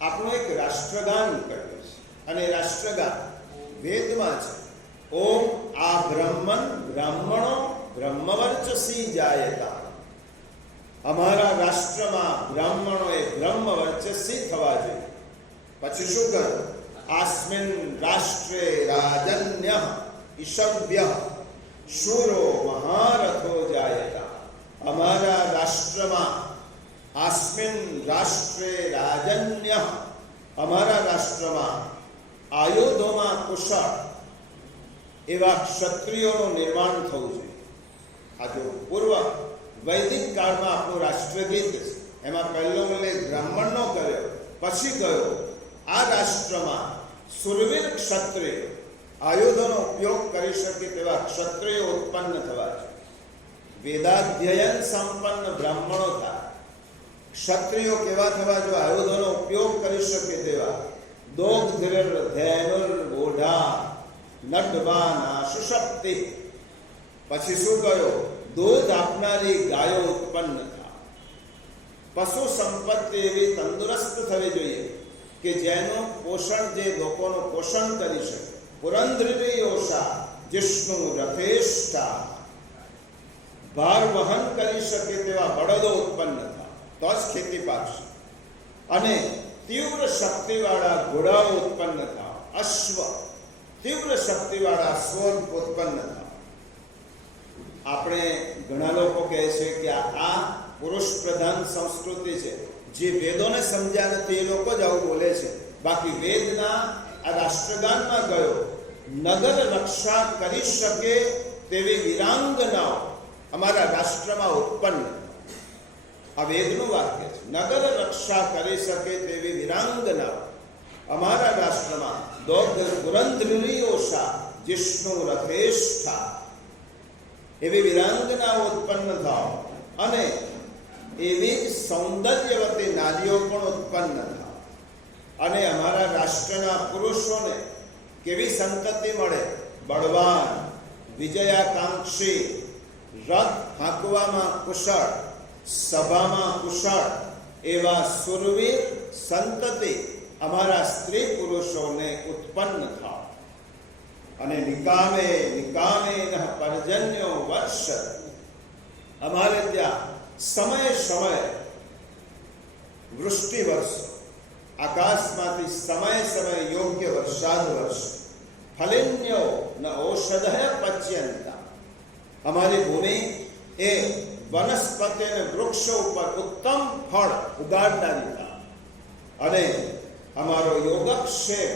આપણું એક રાષ્ટ્રગાન કર્યું છે અને રાષ્ટ્રગાન વેદમાં છે. ઓમ આ બ્રહ્મણ બ્રાહ્મણો બ્રહ્મવર્ચસી જાયતા. અમારા રાષ્ટ્રમાં બ્રાહ્મણોએ બ્રહ્મવર્ચસી થવા જોઈએ. પછી શું કહ્યું? આસ્મિન રાષ્ટ્રે રાજન્ય ઈશવ્ય શૂરો મહારથો જાયતા. અમારા રાષ્ટ્રમાં આસ્મિન રાષ્ટ્રે રાજન્ય, અમારા રાષ્ટ્રમાં આયુધોમાં કુશળ એવા ક્ષત્રિયોનું નિર્માણ થવું જોઈએ. આ જો પૂર્વ વૈદિક કાળમાં આપણું રાષ્ટ્રગીત છે. એમાં પહેલો ઉલ્લેખ બ્રાહ્મણનો કર્યો, પછી ગયો આ રાષ્ટ્રમાં સુરવીર ક્ષત્રિય, આયુધોનો ઉપયોગ કરી શકે તેવા ક્ષત્રિયો ઉત્પન્ન થવા છે. વેદાધ્યયન સંપન્ન બ્રાહ્મણો થાય. ક્ષત્રિયો કેવા થવા? જો આયુધોનો ઉપયોગ કરી શકે તેવા. દોગ્ધ્યનુર્બોઢા નડવાના સુષપ્તિ. પછી શું કહ્યું? દૂધ આપનારી ગાયો ઉત્પન્ન થા. પશુ સંપત્તિ એવી તંદુરસ્ત થવી જોઈએ કે જેનું પોષણ, જે લોકોનું પોષણ કરી શકે. પુરંદ્રિયોષા જિષ્ણુ રથેષ્ઠા. ભાર વહન કરી શકે તેવા બળદો ઉત્પન્ન થા, તો જ ખેતી પાકશે. અને તીવ્ર શક્તિવાળા ઘોડાઓ ઉત્પન્ન થા. અશ્વ, તીવ્ર શક્તિવાળા અશ્વ ઉત્પન્ન થા. આપણે ઘણા લોકો કહે છે કે આ પુરુષ પ્રધાન સંસ્કૃતિ છે, જે વેદોને સમજ્યા નથી એ લોકો જ આવું બોલે છે. બાકી વેદના આ રાષ્ટ્રગાનમાં ગયો, નગર રક્ષા કરી શકે તેવી વિરાંગનાઓ અમારા રાષ્ટ્રમાં ઉત્પન્ન. આ વેદનું વાક્ય છે. નગર રક્ષા કરી શકે તેવી વિરાંગનાઓ અમારા રાષ્ટ્રમાં પુરંદ્રિયોષા જિષ્ણુ રથેષ્ઠા. એવી વિરાંગનાઓ ઉત્પન્ન થાવ અને એવી જ સૌંદર્યવતી નારીઓ પણ ઉત્પન્ન થાવ. અને અમારા રાષ્ટ્રના પુરુષોને કેવી સંતતિ મળે? બળવાન, વિજયાકાંક્ષી, રથ હાંકવામાં કુશળ, સભામાં કુશળ એવા સુરવીર સંતતિ અમારા સ્ત્રી પુરુષોને ઉત્પન્ન થાવ. અને નિકામે નિકામે પર્જન્યો વર્ષ. અમારે ત્યાં સમય સમય વૃષ્ટિ વર્ષો, આકાશમાંથી સમય સમય યોગ્ય વરસાદ વર્ષે. ફલિન્યો ન ઔષધય પચ્યંતા. અમારી ભૂમિ એ વનસ્પતિ અને વૃક્ષો ઉપર ઉત્તમ ફળ ઉગાડનારી થાય. અને અમારો યોગક્ષેમ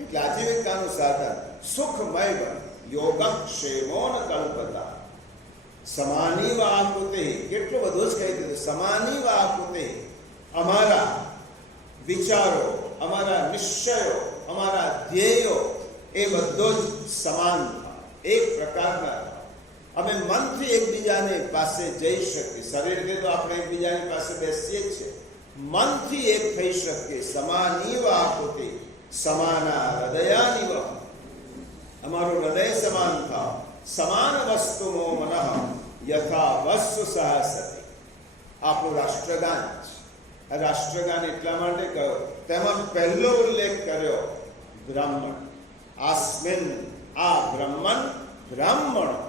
એટલે આજીવિકાનું સાધન સુખમય બને. યોગક્ષેમોન કલ્પતા. સમાનીવ આકૃતિ, કેટલું બધું જ કહી દીધું. સમાનીવ આકૃતિ. અમારા વિચારો, અમારા નિશ્ચયો, અમારા ધ્યેયો એ બધો જ સમાન થાય, એક પ્રકારના. અમે મનથી એકબીજાને પાસે જઈ શકીએ. શરીરથી તો આપણે એકબીજાની પાસે બેસીએ જ છીએ. મનથી એક થઈ શકીએ. સમાનીવ આકૃતિ સમાના હૃદયાનિવ. અમારું હૃદય સમાન થાવ. સમાન વસ્તુનો મનઃ યથા વસ્તુ સહસતિ. આપણું રાષ્ટ્રગાન છે. આ રાષ્ટ્રગાન એટલા માટે કહ્યો, તેમાં પહેલો ઉલ્લેખ કર્યો બ્રાહ્મણ. આસ્મિન, આ બ્રાહ્મણ.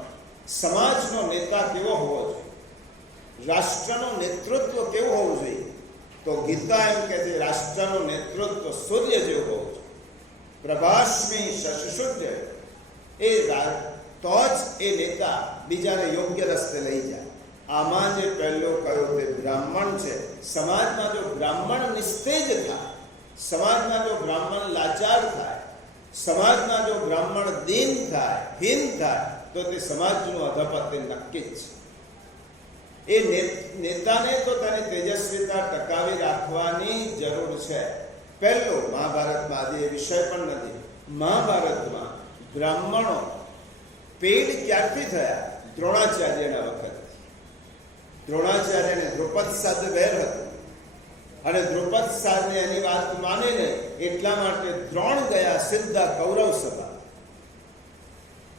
સમાજનો નેતા કેવો હોવો જોઈએ? રાષ્ટ્રનું નેતૃત્વ કેવું હોવું જોઈએ? તો ગીતા એમ કહે છે રાષ્ટ્રનું નેતૃત્વ સૂર્ય જેવું હોવું જોઈએ. પ્રભાસ્મી શશિશુદ્ધ. તો જ એ નેતા બીજાને યોગ્ય રસ્તે લઈ જાય. આમાં જે પહેલો કયો તે બ્રાહ્મણ છે. સમાજમાં જો બ્રાહ્મણ નિસ્તેજ થાય, સમાજમાં જો બ્રાહ્મણ લાચાર થાય, સમાજમાં જો બ્રાહ્મણ દીન થાય, હીન થાય, તો તે સમાજનું અધપતન નક્કી જ છે. એ નેતાને તો તેની તેજસ્વીતા ટકાવી રાખવાની જરૂર છે. પહેલું મહાભારતમાં, આજે એ વિષય પણ નથી, મહાભારતમાં બ્રાહ્મણો પેડ ક્યારથી થયા? દ્રોણાચાર્યના વખત. દ્રોણાચાર્યને દ્રુપદ સાથે વૈર હતો અને દ્રુપદ સાથે એની વાત માને નહીં, એટલા માટે દ્રોણ ગયા સીધા કૌરવ સભા.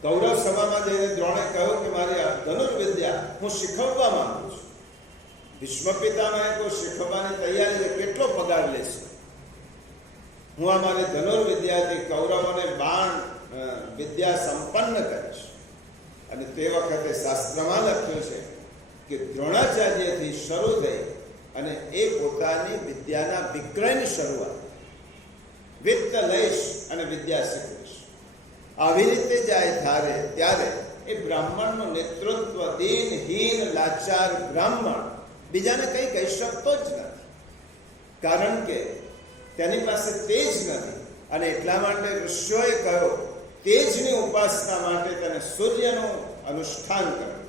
કૌરવ સભામાં જઈને દ્રોણે કહ્યું કે મારી ધનુર્વિદ્યા હું શીખવવા માંગુ છું. ભીષ્મ પિતામહે કોઈ શીખવવાની તૈયારી છે, કેટલો પગાર લેશે? હું આ મારી ધનુર્વિદ્યાથી કૌરવોને બાણ વિદ્યા સંપન્ન કરીશ. અને તે વખતે શાસ્ત્રમાં લખ્યું છે કે દ્રોણાચાર્યથી શરૂ થઈ અને એ પોતાની વિદ્યાના વિક્રયની શરૂઆત, વિત્ત લઈશ અને વિદ્યા શીખવીશ, આવી રીતે જાય ત્યારે એ બ્રાહ્મણનું નેતૃત્વ, દીનહીન લાચાર બ્રાહ્મણ બીજાને કંઈ કહી શકતો જ નથી, કારણ કે તેની પાસે તેજ નથી. અને એટલા માટે ઋષિઓએ કહ્યું તેજની ઉપાસના માટે તેને સૂર્યનું અનુષ્ઠાન કરવું.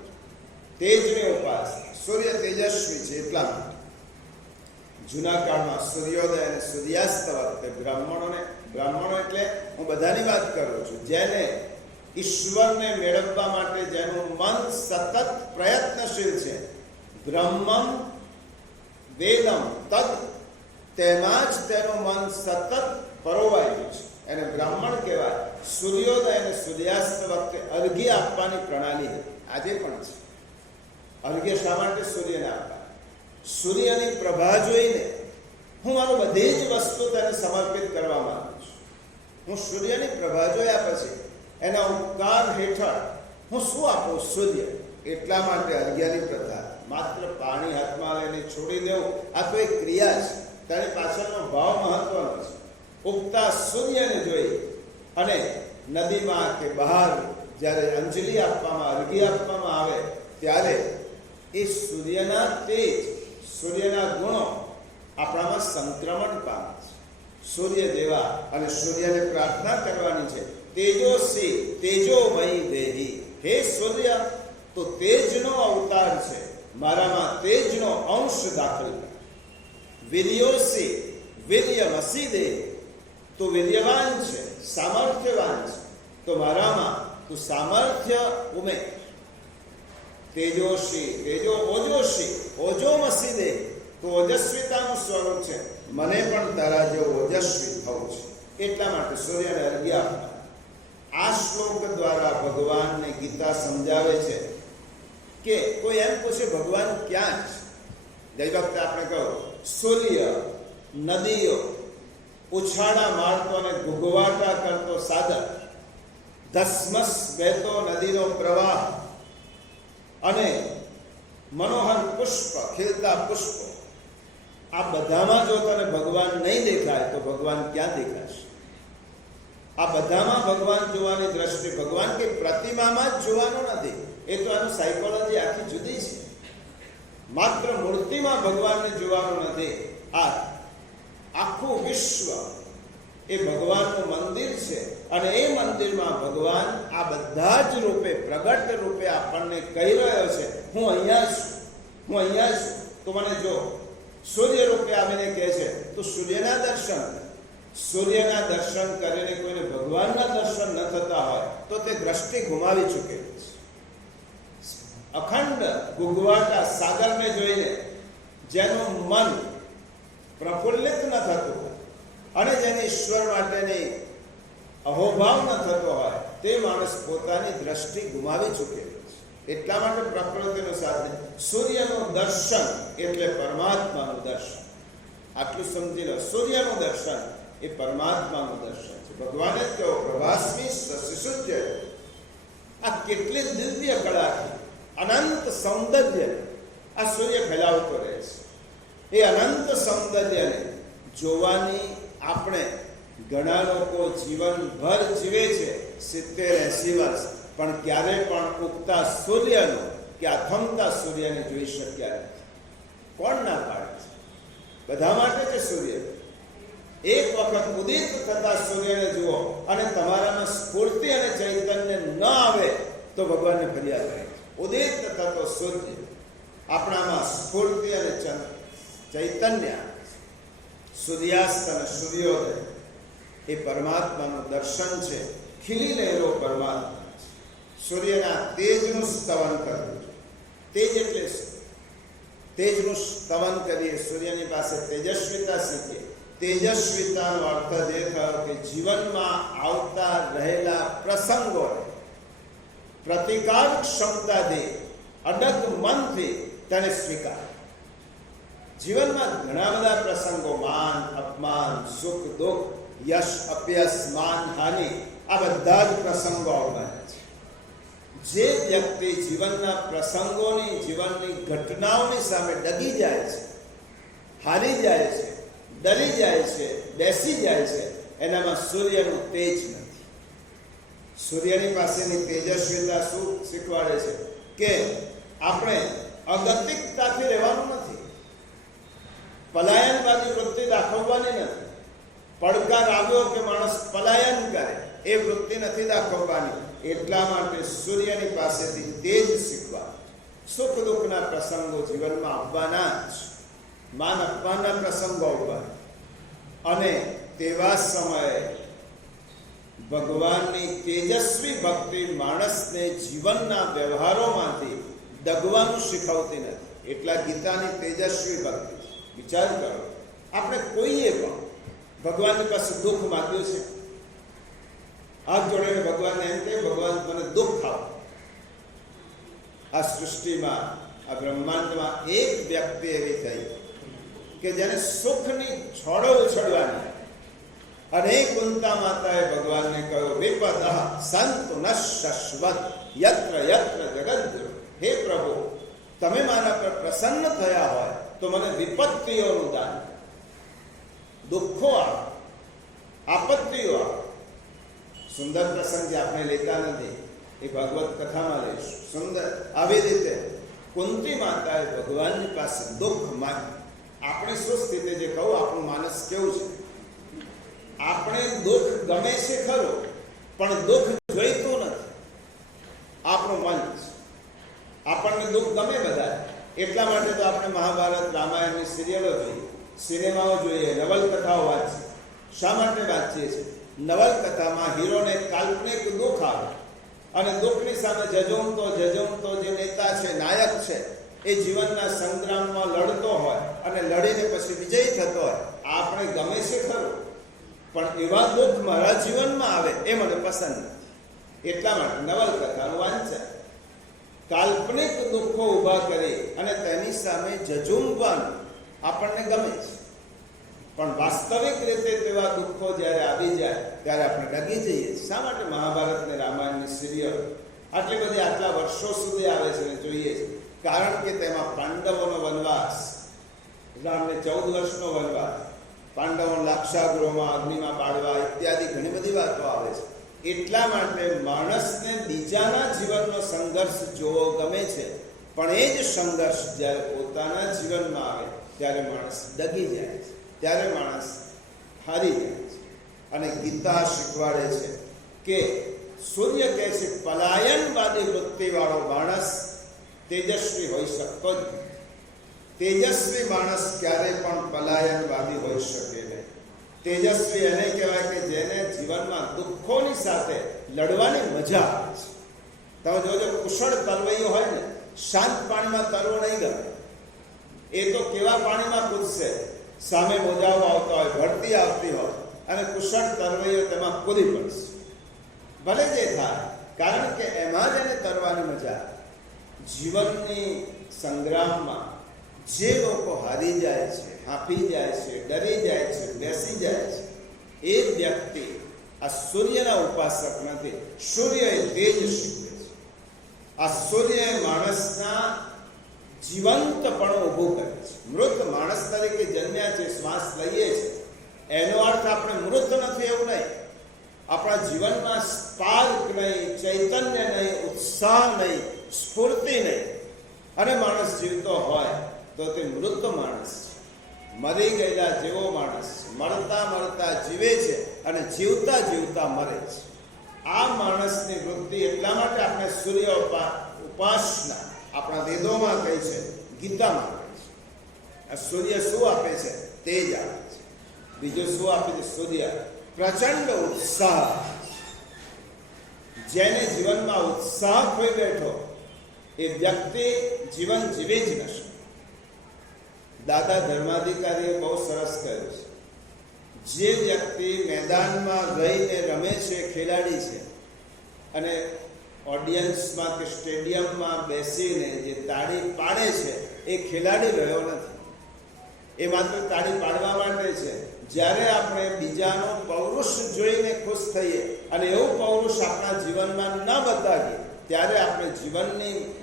તેજની ઉપાસના, સૂર્ય તેજસ્વી છે એટલા માટે જૂના કાળમાં સૂર્યોદય અને સૂર્યાસ્ત વખતે બ્રાહ્મણો એટલે હું બધાની વાત કરું છું, જેને ઈશ્વરને મેળવવા માટે જેનું મન સતત પ્રયત્નશીલ છે. બ્રહ્મમ વેદમ તદ, તેમાં જ તેનું મન સતત પરોવાયેલું છે. એને બ્રાહ્મણ કહેવાય. સૂર્યોદય અને સૂર્યાસ્ત વખતે અર્ઘ્ય આપવાની પ્રણાલી હતી, આજે પણ છે. અર્ઘ્ય શા માટે સૂર્યને આપવા? સૂર્યની પ્રભા જોઈને હું મારું બધી જ વસ્તુ તેને સમર્પિત કરવા માંગુ છું. હું સૂર્યની પ્રભા જોયા પછી એના ઉપકાર હેઠળ હું શું આપું? સૂર્ય. એટલા માટે અર્ઘ્યની પ્રથા. માત્ર પાણી હાથમાં લઈને છોડી દેવું આ તો એક ક્રિયા છે, તેની પાછળનો ભાવ મહત્વનો છે. ઉગતા સૂર્યને જોઈ અને નદીમાં કે બહાર જ્યારે અંજલિ આપવામાં, અર્ઘ્ય આપવામાં આવે ત્યારે એ સૂર્યના તેજ, સૂર્યના ગુણો આપણામાં સંક્રમણ પામે છે. સૂર્ય જેવા અને સૂર્યને પ્રાર્થના કરવાની છે, તેજોસી તેજોમય દેહી. હે સૂર્ય, તો તેજનો અવતાર છે, મારામાં તેજનો અંશ દાખલ કર. વીર્યોસી વીર્યમસી દેહ, તો વીર્યવાન છે, સામર્થ્યવાન છે, તો મારામાં તું સામર્થ્ય ઉમેર. તેજોશી તેજો ઓજોશી ઓજોમસી દેહ, તો ઓજસ્વીતાનું સ્વરૂપ છે, મને પણ તારા જેવો ઓજસ્વી થવું છે. એટલા માટે સૂર્યને અર્ઘ્ય આપવા. આ શ્લોક દ્વારા ભગવાનને ગીતા સમજાવે છે કે કોઈ એમ પૂછે ભગવાન ક્યાં છે? ગઈ વખતે આપણે કહ્યું સૂર્ય, નદીઓ, ઉછાળા મારતો અને ગુગવાટા કરતો સાગર, ધસમસ વહેતો નદીનો પ્રવાહ અને મનોહર પુષ્પ, ખીલતા પુષ્પો, આ બધામાં જો તને ભગવાન નહીં દેખાય તો ભગવાન ક્યાં દેખાશે? આ બધામાં ભગવાન જોવાની દ્રષ્ટિ, ભગવાન કે પ્રતિમામાં જ જોવાનું નથી. એ તો આનું સાયકોલોજી આખી જુદી છે. માત્ર મૂર્તિમાં ભગવાનને જોવાનું નથી. આ આખું વિશ્વ એ ભગવાનનું મંદિર છે અને એ મંદિરમાં ભગવાન આ બધા જ રૂપે, પ્રગટ રૂપે આપણને કહી રહ્યો છે, હું અહીંયા છું, હું અહીંયા છું, તો મને જો. સૂર્ય રૂપે આવીને કહે છે તો સૂર્યના દર્શન. સૂર્યના દર્શન કરીને કોઈને ભગવાનના દર્શન ન થતા હોય તો તે દ્રષ્ટિ ગુમાવી ચૂકેલી છે. અખંડ ગુગવાટા સાગરને જોઈને જેનું મન પ્રફુલ્લિત ન થતું અને જેને ઈશ્વર માટેની અહોભાવ ન થતો હોય તે માણસ પોતાની દ્રષ્ટિ ગુમાવી ચૂકેલો છે. એટલા માટે પ્રકૃતિનું સાધન, સૂર્યનું દર્શન એટલે પરમાત્માનું દર્શન. આટલું સમજી લો, સૂર્યનું દર્શન એ પરમાત્માનું દર્શન છે. ભગવાને જ કહ્યું પ્રભાસ્મી શિશુજ્ય. આ કેટલી દિવ્ય કળાથી, અનંત સૌંદર્ય આ સૂર્ય ફેલાવતો રહે છે. એ અનંત સૌંદર્યને જોવાની આપણે, ઘણા લોકો જીવનભર જીવે છે 70-80 વર્ષ, પણ ક્યારે પણ ઉગતા સૂર્યનો કે આથમતા સૂર્યને જોઈ શક્યા નથી. કોણ ના પાડે છે? બધા માટે છે સૂર્ય. એક વખત ઉદિત થતા સૂર્યને જુઓ અને તમારામાં સ્ફૂર્તિ અને ચૈતન્ય ન આવે તો ભગવાનને ફરિયાદ રહે. ઉદિત થતો સૂર્ય આપણામાં સ્ફૂર્તિ અને ચૈતન્ય, સૂર્યાસ્ત અને સૂર્યોદય એ પરમાત્માનું દર્શન છે. ખીલી રહેલો પરમાત્મા છે. સૂર્યના તેજનું સ્તવન કરવું. તેજ એટલે તેજનું સ્તવન કરીએ, સૂર્યની પાસે તેજસ્વીતા શીખીએ. તેજસ્વીતાનો અર્થ એ થયો કે જીવનમાં આવતા રહેલા પ્રસંગોને પ્રતિકાર ક્ષમતાથી, અડગ મનથી તેને સ્વીકાર. જીવનમાં ઘણા બધા પ્રસંગો, માન અપમાન, સુખ દુઃખ, યશ અપયશ, માન હાનિ, આ બધા જ પ્રસંગો આવવાના છે. જે વ્યક્તિ જીવનના પ્રસંગોની, જીવનની ઘટનાઓની સામે ડગી જાય છે, હારી જાય છે, ડરી જાય છે, બેસી જાય છે, એનામાં સૂર્યનું તેજ નથી. સૂર્યની પાસેની તેજસ્વીતા શું શીખવાડે છે કે આપણે અગતિકતાથી રહેવાનું નથી, પલાયનવાદી વૃત્તિ દાખવવાની નથી. પડકાર આવ્યો કે માણસ પલાયન કરે એ વૃત્તિ નથી દાખવવાની. એટલા માટે સૂર્યની પાસેથી તેજ શીખવા. સુખ દુઃખના પ્રસંગો જીવનમાં આવવાના જ, માન અપમાનના પ્રસંગો આવવાના, અને તેવા સમયે ભગવાનની તેજસ્વી ભક્તિ માણસને જીવનના વ્યવહારોમાંથી દગવાનું શીખવતી નથી. એટલા ગીતાની તેજસ્વી ભક્તિ. વિચાર કરો, આપણે કોઈએ પણ ભગવાનની પાસે દુઃખ માંગ્યું છે? હાથ જોડીને ભગવાનને એમ કહ્યું, ભગવાન મને દુઃખ આપો. આ સૃષ્ટિમાં, આ બ્રહ્માંડમાં એક વ્યક્તિ એવી થઈ કે જેને સુખની છોડો ઉછળવાની. અને કુંતા માતાએ ભગવાનને કહ્યું, વિપદ સંતુ ન શશ્વત યત્ર યત્ર જગદ્ગુરુ. હે પ્રભુ, તમે મારા પર પ્રસન્ન થયા હોય તો મને વિપત્તિઓનું દાન, દુઃખો આપો, આપત્તિઓ આપો. સુંદર પ્રસંગ જે આપણે લેતા નથી, એ ભાગવત કથામાં લઈશું. સુંદર આવી રીતે કુંતી માતાએ ભગવાનની પાસે દુઃખ માંગ્યું. આપણે શું સ્થિતિ, જે કહું આપણું માનસ કેવું છે, આપણે દુઃખ ગમે છે ખરું, પણ દુઃખ જોઈતું નથી. આપણું મન છે, આપણને દુઃખ ગમે બધા. એટલા માટે તો આપણે મહાભારત, રામાયણની સિરિયલો જોઈએ, સિનેમાઓ જોઈએ, નવલકથાઓ વાંચીએ. શા માટે વાંચીએ છીએ? નવલકથામાં હીરોને કાલ્પનિક દુઃખ આવે અને દુઃખની સામે જજુમતો જે નેતા છે, નાયક છે, એ જીવનના સંગ્રામમાં લડતો હોય અને લડીને પછી વિજયી થતો હોય. આપણે ગમે છે ખરું, પણ એવા દુઃખ મારા જીવનમાં આવે એ મને પસંદ નથી. એટલા માટે નવલકથાનું વાંચન, કાલ્પનિક દુઃખો ઊભા કરી અને તેની સામે જજુમવાનું આપણને ગમે છે. પણ વાસ્તવિક રીતે તેવા દુઃખો જ્યારે આવી જાય ત્યારે આપણે ડગી જઈએ. શા માટે મહાભારત ને રામાયણની સિરિયલ આટલી બધી આટલા વર્ષો સુધી આવે છે અને જોઈએ છે? કારણ કે તેમાં પાંડવોનો વનવાસ, રામને 14 વર્ષનો વનવાસ, પાંડવો લાક્ષાગૃહમાં અગ્નિમાં બાળવા ઇત્યાદિ ઘણી બધી વાતો આવે છે. એટલા માટે માણસને બીજાના જીવનનો સંઘર્ષ જોવો ગમે છે, પણ એ જ સંઘર્ષ જ્યારે પોતાના જીવનમાં આવે ત્યારે માણસ ડગી જાય છે, ત્યારે માણસ હારી જાય છે. અને ગીતા શીખવાડે છે કે સૂર્ય કહે છે, પલાયનવાદી વૃત્તિવાળો માણસ તેજસ્વી હોઈ શકતો જ નથી. તેજસ્વી માણસ ક્યારે પણ પલાયનવાદી હોઈ શકે નહીં. તેજસ્વી એને કહેવાય કે જેને જીવનમાં દુઃખોની સાથે લડવાની મજા આવે છે. તમે જોજો, કુશળ તરવૈયો હોય ને, શાંત પાણીમાં તરવો નહીં ગમે. એ તો કેવા પાણીમાં કૂદશે, સામે મોજાઓ આવતા હોય, ભરતી આવતી હોય, અને કુશળ તરવૈયો તેમાં કૂદી પડશે. ભલે જે થાય, કારણ કે એમાં જ એને તરવાની મજા આવે. જીવનની સંગ્રામમાં જે લોકો હારી જાય છે, હાંફી જાય છે, ડરી જાય છે, બેસી જાય છે, એ વ્યક્તિ આ સૂર્યના ઉપાસક નથી. સૂર્ય એ તેજ શીખવે છે. આ સૂર્ય માણસના જીવંતપણું ઊભું કરે છે. મૃત માણસ તરીકે જન્મ્યા છે, શ્વાસ લઈએ છે, એનો અર્થ આપણે મૃત નથી એવું નહીં. આપણા જીવનમાં સ્પાર્ક નહીં, ચૈતન્ય નહીં, ઉત્સાહ નહીં, સ્ફૂર્તિ નહીં, અને માણસ જીવતો હોય તો તે મૃત માણસ છે, મરી ગયેલા જેવો માણસ છે. મળતા મળતા જીવે છે અને જીવતા જીવતા મરે છે. આ માણસની વૃત્તિ. એટલા માટે આપણે સૂર્ય ઉપાસના આપણા વેદોમાં કહી છે, ગીતામાં કહે છે. આ સૂર્ય શું આપે છે? તેજ આપે છે. બીજું શું આપે છે? સૂર્ય પ્રચંડ ઉત્સાહ. જેને જીવનમાં ઉત્સાહ ખોઈ બેઠો એ વ્યક્તિ જીવન જીવી જ નશે. દાદા ધર્માધિકારીએ બહુ સરસ કહ્યું છે, જે વ્યક્તિ મેદાનમાં રહીને રમે છે, ખેલાડી છે, અને ઓડિયન્સમાં કે સ્ટેડિયમમાં બેસીને જે તાળી પાડે છે એ ખેલાડી રહ્યો નથી. એ માત્ર તાળી પાડવા માટે છે. જ્યારે આપણે બીજાનો પૌરુષ જોઈને ખુશ થઈએ અને એવું પૌરુષ આપણા જીવનમાં ન બતાવીએ ત્યારે આપણે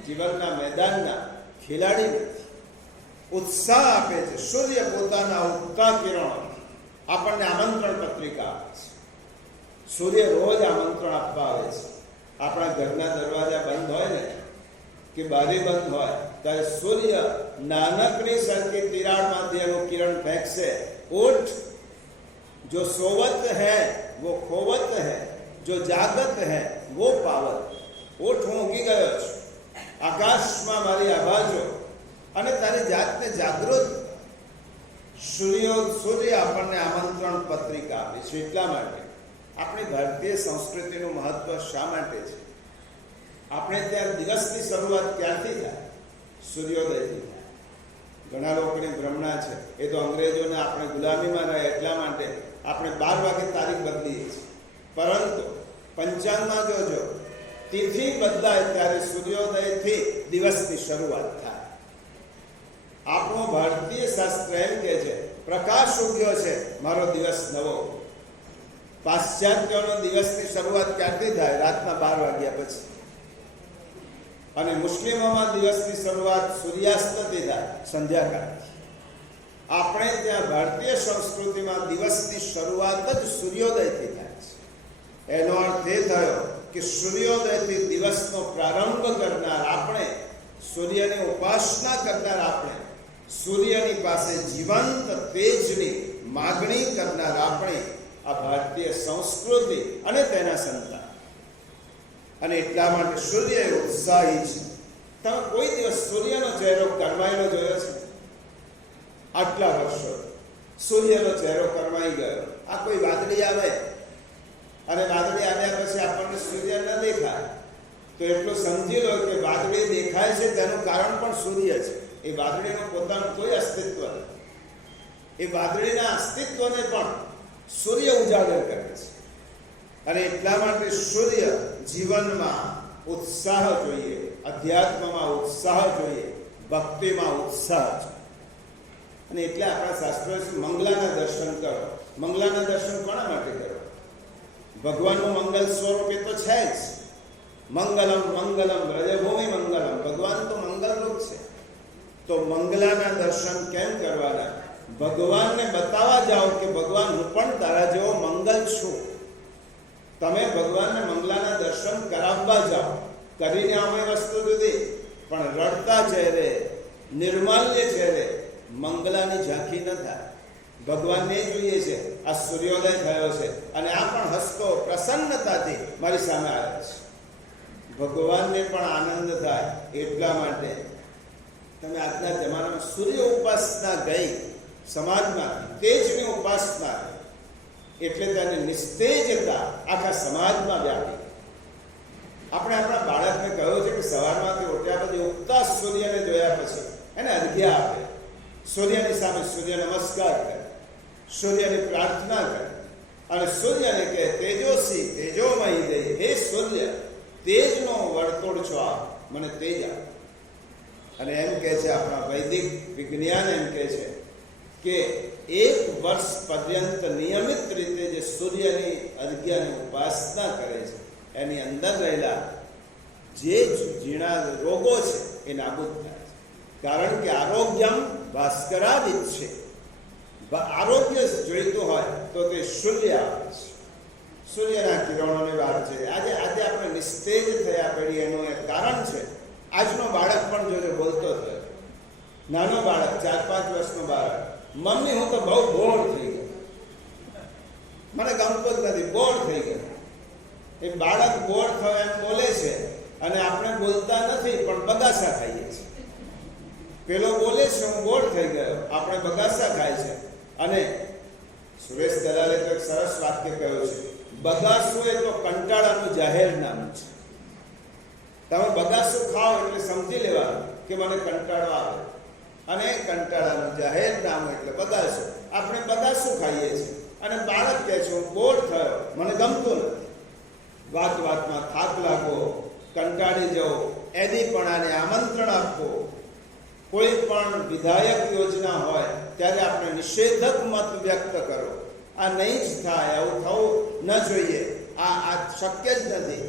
જીવનના મેદાનના ખેલાડી નથી. ઉત્સાહ આપે છે. સૂર્ય પોતાના ઉગતા કિરણો આપણને આમંત્રણ પત્રિકા આપે છે. સૂર્ય રોજ આમંત્રણ આપવા આવે છે. આપણા ઘરના દરવાજા બંધ હોય ને, કે બારી બંધ હોય, ત્યારે સૂર્ય નાનકડી સરખી તિરાડમાંથી એનું કિરણ ફેંકશે. ઉઠ, જો સોવત है वो खोवत है, जो जागत है वो पावत. ઉઠ, હું ઊંઘી ગયો છું, આકાશમાં મારી આભાજો, અને તારી જાતને જાગૃત. સૂર્ય આપણને આમંત્રણ પત્રિકા આપે છે. એટલા માટે આપણી ભારતીય સંસ્કૃતિનું મહત્વ શા માટે છે? આપણે ત્યાં દિવસની શરૂઆત ક્યાંથી થાય? સૂર્યોદયથી થાય. ઘણા લોકોની ભ્રમણા છે, એ તો અંગ્રેજોને આપણે ગુલામીમાં રહે એટલા માટે આપણે 12 વાગે તારીખ બદલીએ છીએ. પરંતુ પંચાંગમાં જોજો, તિથિ બદલાય ત્યારે સૂર્યોદયથી દિવસની શરૂઆત થાય. આપણું ભારતીય શાસ્ત્ર એમ કહે છે પ્રકાશ ઉગ્યો છે, મારો દિવસ નવો. પાશ્ચાત્યનો દિવસની શરૂઆત ક્યાંથી થાય? રાતના 12 વાગ્યા પછી. અને મુસ્લિમોમાં દિવસની શરૂઆત સૂર્યાસ્તથી થાય, સંધ્યાકાળથી. આપણે ત્યાં ભારતીય સંસ્કૃતિમાં દિવસની શરૂઆત જ સૂર્યોદયથી થાય છે. એનો અર્થ એ થયો કે સૂર્યોદયથી દિવસનો પ્રારંભ કરનાર આપણે, સૂર્યની ઉપાસના કરનાર આપણે, સૂર્યની પાસે જીવંત તેજની માગણી કરનાર આપણે આ ભારતીય સંસ્કૃતિ અને તેના સંતાન. અને એટલા માટે સૂર્ય ઉત્સાહી છે. તમે કોઈ દિવસ સૂર્યનો ચહેરો કરમાયેલો જોયો છે? આટલા વર્ષો સૂર્યનો ચહેરો કરમાઈ ગયો. આ કોઈ વાદળી આવે અને વાદળી આવ્યા પછી આપણને સૂર્ય ન દેખાય તો એટલું સમજી લો કે વાદળી દેખાય છે તેનું કારણ પણ સૂર્ય છે. એ વાદળીનું પોતાનું કોઈ અસ્તિત્વ નથી. એ વાદળીના અસ્તિત્વને પણ સૂર્ય ઉજાગર કરે છે. અને એટલા માટે સૂર્ય જીવનમાં ઉત્સાહ જોઈએ, અધ્યાત્મમાં ઉત્સાહ જોઈએ, ભક્તિમાં ઉત્સાહ જોઈએ. અને એટલે આપણા શાસ્ત્રોએ મંગલાના દર્શન કરો. મંગલાના દર્શન કોના માટે કરો? ભગવાનનું મંગલ સ્વરૂપ એ તો છે જ. મંગલમ મંગલમ વ્રજભૂમિ મંગલમ, ભગવાન તો મંગલરૂપ છે. તો મંગલાના દર્શન કેમ કરવાના? ભગવાનને બતાવવા જાઓ કે ભગવાન હું પણ તારા જેવો મંગલ છું. તમે ભગવાનને મંગલાના દર્શન કરાવવા જાઓ. કરીને અમે વસ્તુ જુદી, પણ રડતા ચહેરે, નિર્માલ્ય ચહેરે મંગલાની ઝાંખી ન થાય. ભગવાનને જોઈએ છે આ સૂર્યોદય થયો છે અને આ પણ હસતો પ્રસન્નતાથી મારી સામે આવ્યો છે. ભગવાનને પણ આનંદ થાય. એટલા માટે તમે આજના જમાનામાં સૂર્ય ઉપાસના ગઈ સમાજમાં, તેજની ઉપાસના, એટલે તેની નિસ્તેજતા આખા સમાજમાં વ્યાપી. આપણે આપણા બાળકને કહ્યું છે કે સવારમાંથી ઉઠ્યા પછી ઉગતા સૂર્યને જોયા પછી એને અર્ઘ્ય આપે. સૂર્યની સામે સૂર્ય નમસ્કાર કરે, સૂર્યની પ્રાર્થના કરે અને સૂર્યને કહે તેજોસી તેજોમય દે, હે સૂર્ય તેજનો વર્તુળ છો, આપ મને તેજ આપ. અને એમ કહે છે આપણા વૈદિક વિજ્ઞાન એમ કહે છે કે 1 વર્ષ પર્યંત નિયમિત રીતે જે સૂર્યની અર્ઘ્યની ઉપાસના કરે છે એની અંદર રહેલા જે ઝીણા રોગો છે એ નાબૂદ થાય છે. કારણ કે આરોગ્યમ ભાસ્કરાદિત છે. આરોગ્ય જોઈતું હોય તો તે સૂર્ય આવે છે. સૂર્યના કિરણોની વાત છે. આજે આપણે નિસ્તેજ થયા પડી એનું એક કારણ છે. આજનો બાળક પણ જોજો બોલતો થયો, નાનો બાળક 4-5 વર્ષનો બાળક, મમ્મી હું તો બહુ બોર થઈ ગયો, મને ગમતો જ નથી, બોર થઈ ગયો. એ બાળક બોર થયો એમ બોલે છે અને આપણે બોલતા નથી પણ બગાસા ખાઈએ છીએ. પેલો બોલે છે હું બોર થઈ ગયો, આપણે બગાસા ખાય છે. અને સુરેશ દલાલે તો એક સરસ વાક્ય કહ્યું છે, બગાસું એ તો કંટાળાનું જાહેરનામું છે. તમે બગાસું ખાઓ એટલે સમજી લેવાનું કે મને કંટાળો આવે, અને કંટાળાનું જાહેરનામું એટલે બગાસું. આપણે બગાસું ખાઈએ છીએ અને બાળક કહે છે હું બોર થયો, મને ગમતું નથી. વાતમાં થાક લાગવો, કંટાળી જવો, એદીપણાને આમંત્રણ આપવો, કોઈ પણ વિધાયક યોજના હોય ત્યારે આપણે નિષેધક મત વ્યક્ત કરો. આ નહીં જ થાય, આવું થવું ન જોઈએ, આ શક્ય જ નથી.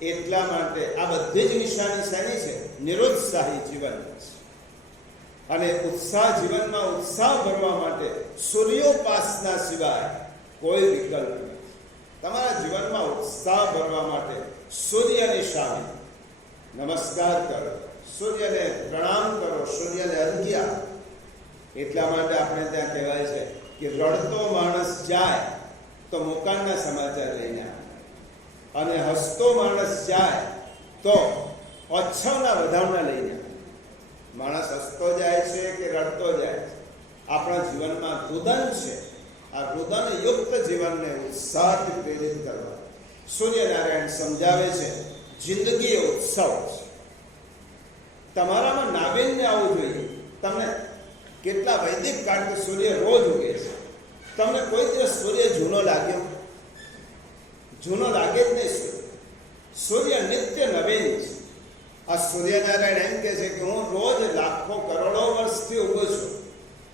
એટલા માટે આ બધી જ નિશાની શેની છે? નિરુત્સાહી જીવન છે. અને ઉત્સાહ જીવનમાં ઉત્સાહ ભરવા માટે સૂર્યોપાસના સિવાય કોઈ વિકલ્પ નથી. તમારા જીવનમાં ઉત્સાહ ભરવા માટે સૂર્યની સામે નમસ્કાર કરો, સૂર્યને પ્રણામ કરો, સૂર્યને અર્ઘ્ય આપો. એટલા માટે આપણે ત્યાં કહેવાય છે કે રડતો માણસ જાય તો મોકાણના સમાચાર લઈને આવે, અને હસતો માણસ જાય તો ઓછવના વધામણા લઈને આવે. માણસ હસતો જાય છે કે રડતો જાય છે, આપણા જીવનમાં રુદન છે. આ રુદન યુક્ત જીવનને ઉત્સાહથી પ્રેરિત કરવા સૂર્યનારાયણ સમજાવે છે જિંદગી એ ઉત્સવ છે. તમારામાં નાવીન્ય આવવું જોઈએ. તમને કેટલા વૈદિક કાળથી સૂર્ય રોજ ઉગે છે. તમને કોઈ દિવસ સૂર્ય જૂનો લાગ્યો? જૂનો લાગે જ નહીં. સૂર્ય નિત્ય નવીન છે. આ સૂર્યનારાયણ એમ કહે છે કે હું રોજ લાખો કરોડો વર્ષથી ઊભો છું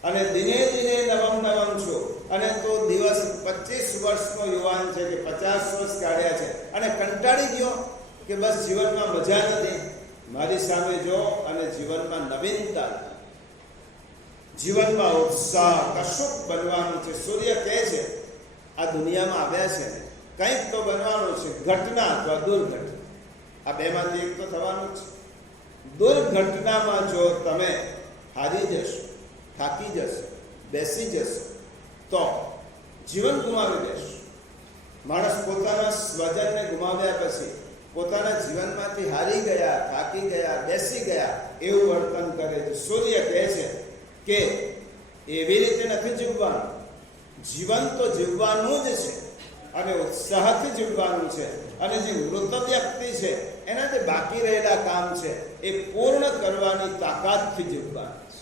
અને દિને દિને નવમ નવમ છું. અને તો દિવસ 25 વર્ષનો યુવાન છે કે 50 વર્ષ કાઢ્યા છે અને કંટાળી ગયો કે બસ જીવનમાં મજા નથી. મારી સામે જો અને જીવનમાં નવીનતા, જીવનમાં ઉત્સાહ, કશુંક બનવાનું છે. સૂર્ય કહે છે આ દુનિયામાં આવ્યા છે ને કંઈક તો બનવાનું છે, ઘટના અથવા દુર્ઘટના. આ બેમાંથી એક તો થવાનું છે. દુર્ઘટનામાં જો તમે હારી જશો, થાકી જશો, બેસી જશો તો જીવન ગુમાવી દેશો. માણસ પોતાના સ્વજનને ગુમાવ્યા પછી પોતાના જીવનમાંથી હારી ગયા, થાકી ગયા, બેસી ગયા એવું વર્તન કરે છે. સૂર્ય કહે છે કે એવી રીતે નથી જીવવાનું. જીવન તો જીવવાનું જ છે અને ઉત્સાહથી જીવવાનું છે. અને જે મૃત વ્યક્તિ છે એના જે બાકી રહેલા કામ છે એ પૂર્ણ કરવાની તાકાતથી જીવવાનું છે.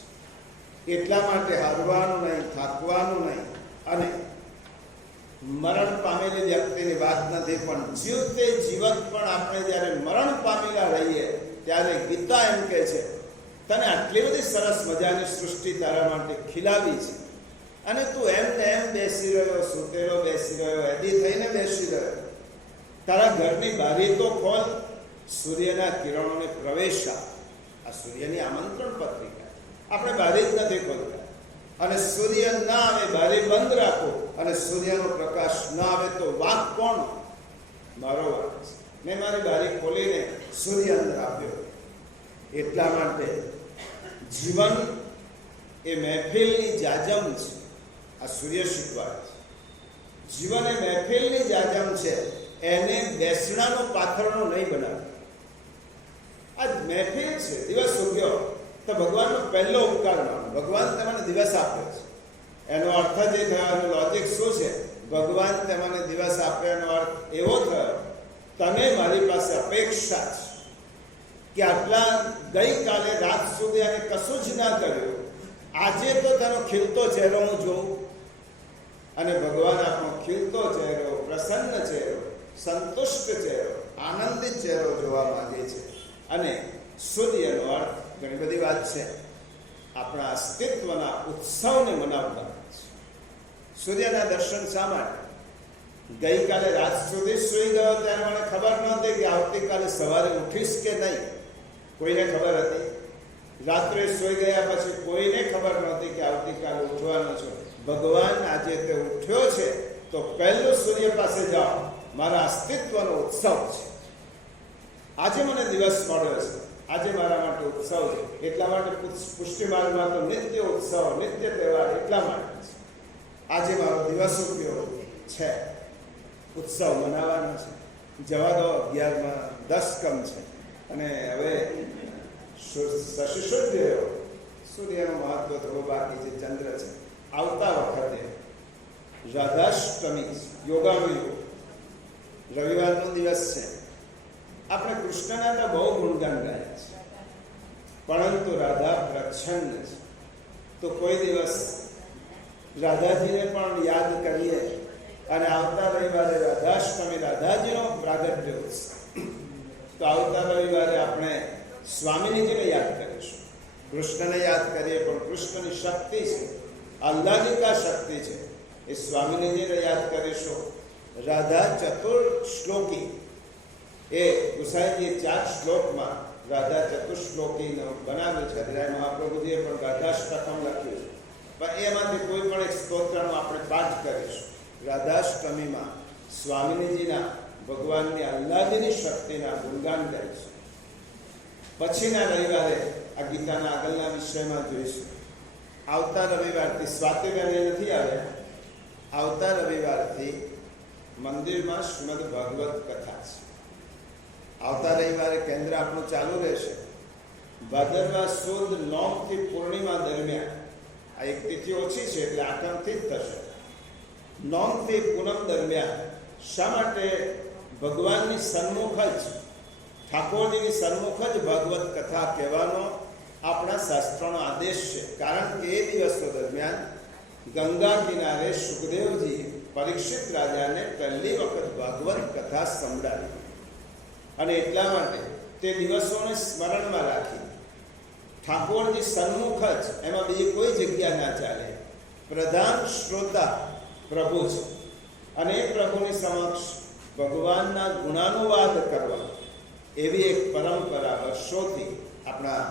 એટલા માટે હારવાનું નહીં, થાકવાનું નહીં. અને મરણ પામેલી વ્યક્તિની વાત નથી, પણ જીવતે જીવત પણ આપણે જ્યારે મરણ પામેલા રહીએ ત્યારે ગીતા એમ કહે છે તને આટલી બધી સરસ મજાની સૃષ્ટિ તારા માટે ખીલાવી છે અને તું એમને એમ બેસી રહ્યો, સુતેલો બેસી રહ્યો, એડી થઈને બેસી રહ્યો. તારા ઘરની બારી તો ખોલ, સૂર્યના કિરણોને પ્રવેશ આપ. આ સૂર્યની આમંત્રણ પત્રિકા. આપણે બારી જ નથી ખોલતા. અને સૂર્ય ના આવે બારી બંધ રાખો અને સૂર્યનો પ્રકાશ ના આવે તો વાંક કોણ? મારો વાંક છે. મેં મારી બારી ખોલીને સૂર્ય અંદર આપ્યો. એટલા માટે જીવન એ મહેફિલની જાજમ છે. આ સૂર્ય શીખવાડે છે. જીવન એ મહેફિલની જાજમ છે, એને બેસણાનો પાથરનો નહીં બનાવે. આ મહેફિલ છે. દિવસ ઉગ્યો તો ભગવાનનો પહેલો ઉપકાર માનો. ભગવાન તમને દિવસ આપ્યો છે એનો અર્થ જે થયો, એનું લોજિક શું છે? ભગવાન તમને દિવસ આપ્યો એનો અર્થ એવો થયો તને મારી પાસે અપેક્ષા છે કે આટલા ગઈકાલે રાત સુધી આને કશું જ ના કર્યું, આજે તો તેનો ખીલતો ચહેરો હું જોઉં. અને ભગવાન આપણો ખીલતો ચહેરો, પ્રસન્ન ચહેરો, સંતુષ્ટ ચહેરો, આનંદિત ચહેરો જોવા માંગે છે. અને સૂર્યનો અર્થ ઘણી બધી વાત છે. આપણા અસ્તિત્વના ઉત્સવને મનાવતા છે. સૂર્યના દર્શન શા માટે? ગઈકાલે રાત સુધી સૂઈ ગયો ત્યારે મને ખબર નહોતી કે આવતીકાલે સવારે ઉઠીશ કે નહીં. કોઈને ખબર હતી? રાત્રે સૂઈ ગયા પછી કોઈને ખબર નહોતી કે આવતીકાલે ઉઠવાનો છું. ભગવાન આજે તે ઉઠ્યો છે તો પહેલું સૂર્ય પાસે જાઓ. મારા અસ્તિત્વનો ઉત્સવ છે. આજે મને દિવસ મળ્યો છે, આજે મારા માટે ઉત્સવ છે. એટલા માટે પુષ્ટિ માર્ગમાં તો નિત્ય ઉત્સવ, નિત્ય તહેવાર એટલા માટે છે. આજે મારો દિવસ ઉપયોગ છે, ઉત્સવ મનાવવાનો છે. જવા દો 11માં 10 કમ છે અને હવે શશી સૂર્યનું મહત્વ થોડું બાકી છે. ચંદ્ર છે. આવતા વખતે રાધાષ્ટમી, યોગાનું રવિવારનો દિવસ છે. આપણે કૃષ્ણના તો બહુ ગુણગાન ગાયા છે, પરંતુ રાધા પ્રચ્છન્ન છે. તો કોઈ દિવસ રાધાજીને પણ યાદ કરીએ. અને આવતા રવિવારે રાધાષ્ટમી, રાધાજીનો પ્રાગટ્ય ઉત્સવ. તો આવતા રવિવારે આપણે સ્વામિનીજીને યાદ કરીશું. કૃષ્ણને યાદ કરીએ પણ કૃષ્ણની શક્તિ છે, આહ્લાદિકા શક્તિ છે, એ સ્વામિનીજીને યાદ કરીશું. રાધા ચતુર્શ્લોકી, એ ગુસાઈજી 4 શ્લોકમાં રાધા ચતુશ્લોકીનો બનાવ્યો છે. હરિરાય મહાપ્રભુજીએ પણ રાધાષ્ટકમ લખ્યું છે. પણ એમાંથી કોઈ પણ એક સ્તોત્રનો આપણે પાઠ કરીશું. રાધાષ્ટમીમાં સ્વામિનીજીના, ભગવાનની આહ્લાદિની શક્તિના ગુણગાન કરીશું. પછીના રવિવારે આ ગીતાના આગળના વિષયમાં જોઈશું. આવતા રવિવારથી સ્વાતિબેન નથી આવ્યા. આવતા રવિવારથી મંદિરમાં શ્રીમદ ભાગવત કથા છે. આવતા રવિવારે કેન્દ્ર આપણું ચાલુ રહેશે. ભાદરવા સુદ 9 થી પૂર્ણિમા દરમિયાન, આ એક તિથિ ઓછી છે એટલે આઠમથી જ થશે. 9 થી પૂનમ દરમિયાન શા માટે ભગવાનની સન્મુખ જ, ઠાકોરજીની સન્મુખ જ ભાગવત કથા કહેવાનો આપણા શાસ્ત્રોનો આદેશ છે. કારણ કે એ દિવસો દરમિયાન ગંગા કિનારે સુખદેવજી પરીક્ષિત રાજાને પહેલી વખત ભાગવત કથા સંભળાવી અને એટલા માટે તે દિવસોને સ્મરણમાં રાખી ઠાકોરજી સન્મુખ જ, એમાં બીજી કોઈ જગ્યા ના ચાલે, પ્રધાન શ્રોતા પ્રભુ છે અને એ પ્રભુની સમક્ષ ભગવાનના ગુણાનુવાદ કરવા એવી એક પરંપરા વર્ષોથી આપણા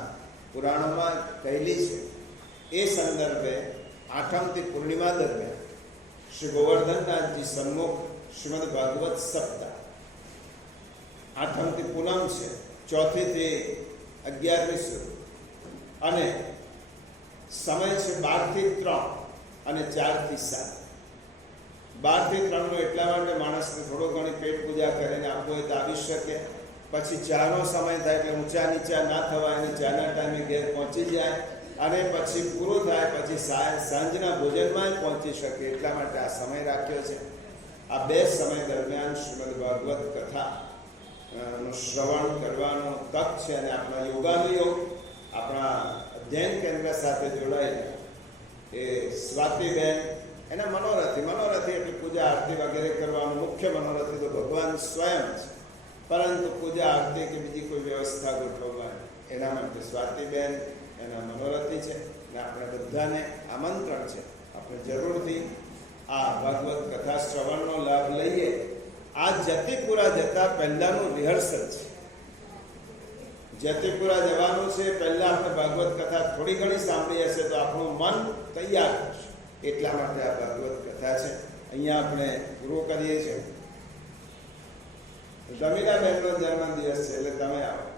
પુરાણોમાં કહેલી છે. એ સંદર્ભે આઠમથી પૂર્ણિમા દરમિયાન શ્રી ગોવર્ધનનાથજી સન્મુખ શ્રીમદ ભાગવત સપ્તાહ, આઠમથી પૂનમ છે, ચોથીથી 11મી સુધી, અને સમય છે 12 થી 3 અને 4 થી 7. 12 થી 3 નો એટલા માટે માણસને થોડો ઘણી પેટ પૂજા કરીને આપવું હોય તો આવી શકે. પછી 4 નો સમય થાય એટલે ઊંચા નીચા ના થવાય અને 4 ના ટાઈમે ઘેર પહોંચી જાય, અને પછી પૂરું થાય પછી સાંજના ભોજનમાં પહોંચી શકે. એટલા માટે આ સમય રાખ્યો છે. આ બે સમય દરમિયાન શ્રીમદ ભાગવત કથા નું શ્રવણ કરવાનો તક છે. અને આપણા યોગાનુયોગ આપણા અધ્યયન કેન્દ્ર સાથે જોડાયેલા એ સ્વાતિબેન, એના મનોરથી એટલે પૂજા આરતી વગેરે કરવાનું મુખ્ય મનોરથી તો ભગવાન સ્વયં છે, પરંતુ પૂજા આરતી કે બીજી કોઈ વ્યવસ્થા ગોઠવવાની એના માટે સ્વાતિબેન એના મનોરથી છે. અને આપણે બધાને આમંત્રણ છે, આપણે જરૂરથી આ ભાગવત કથા શ્રવણનો લાભ લઈએ. આ જતીપુરા જતા પહેલાનું રિહર્સલ છે. જતીપુરા જવાનું છે, પહેલા આપણે ભાગવત કથા થોડી ઘણી સાંભળી હશે તો આપણું મન તૈયાર થશે. એટલા માટે આ ભાગવત કથા છે. અહીંયા આપણે પૂરો કરીએ છીએ. જમીલાબેનનો જન્મદિવસ છે એટલે તમે આવો.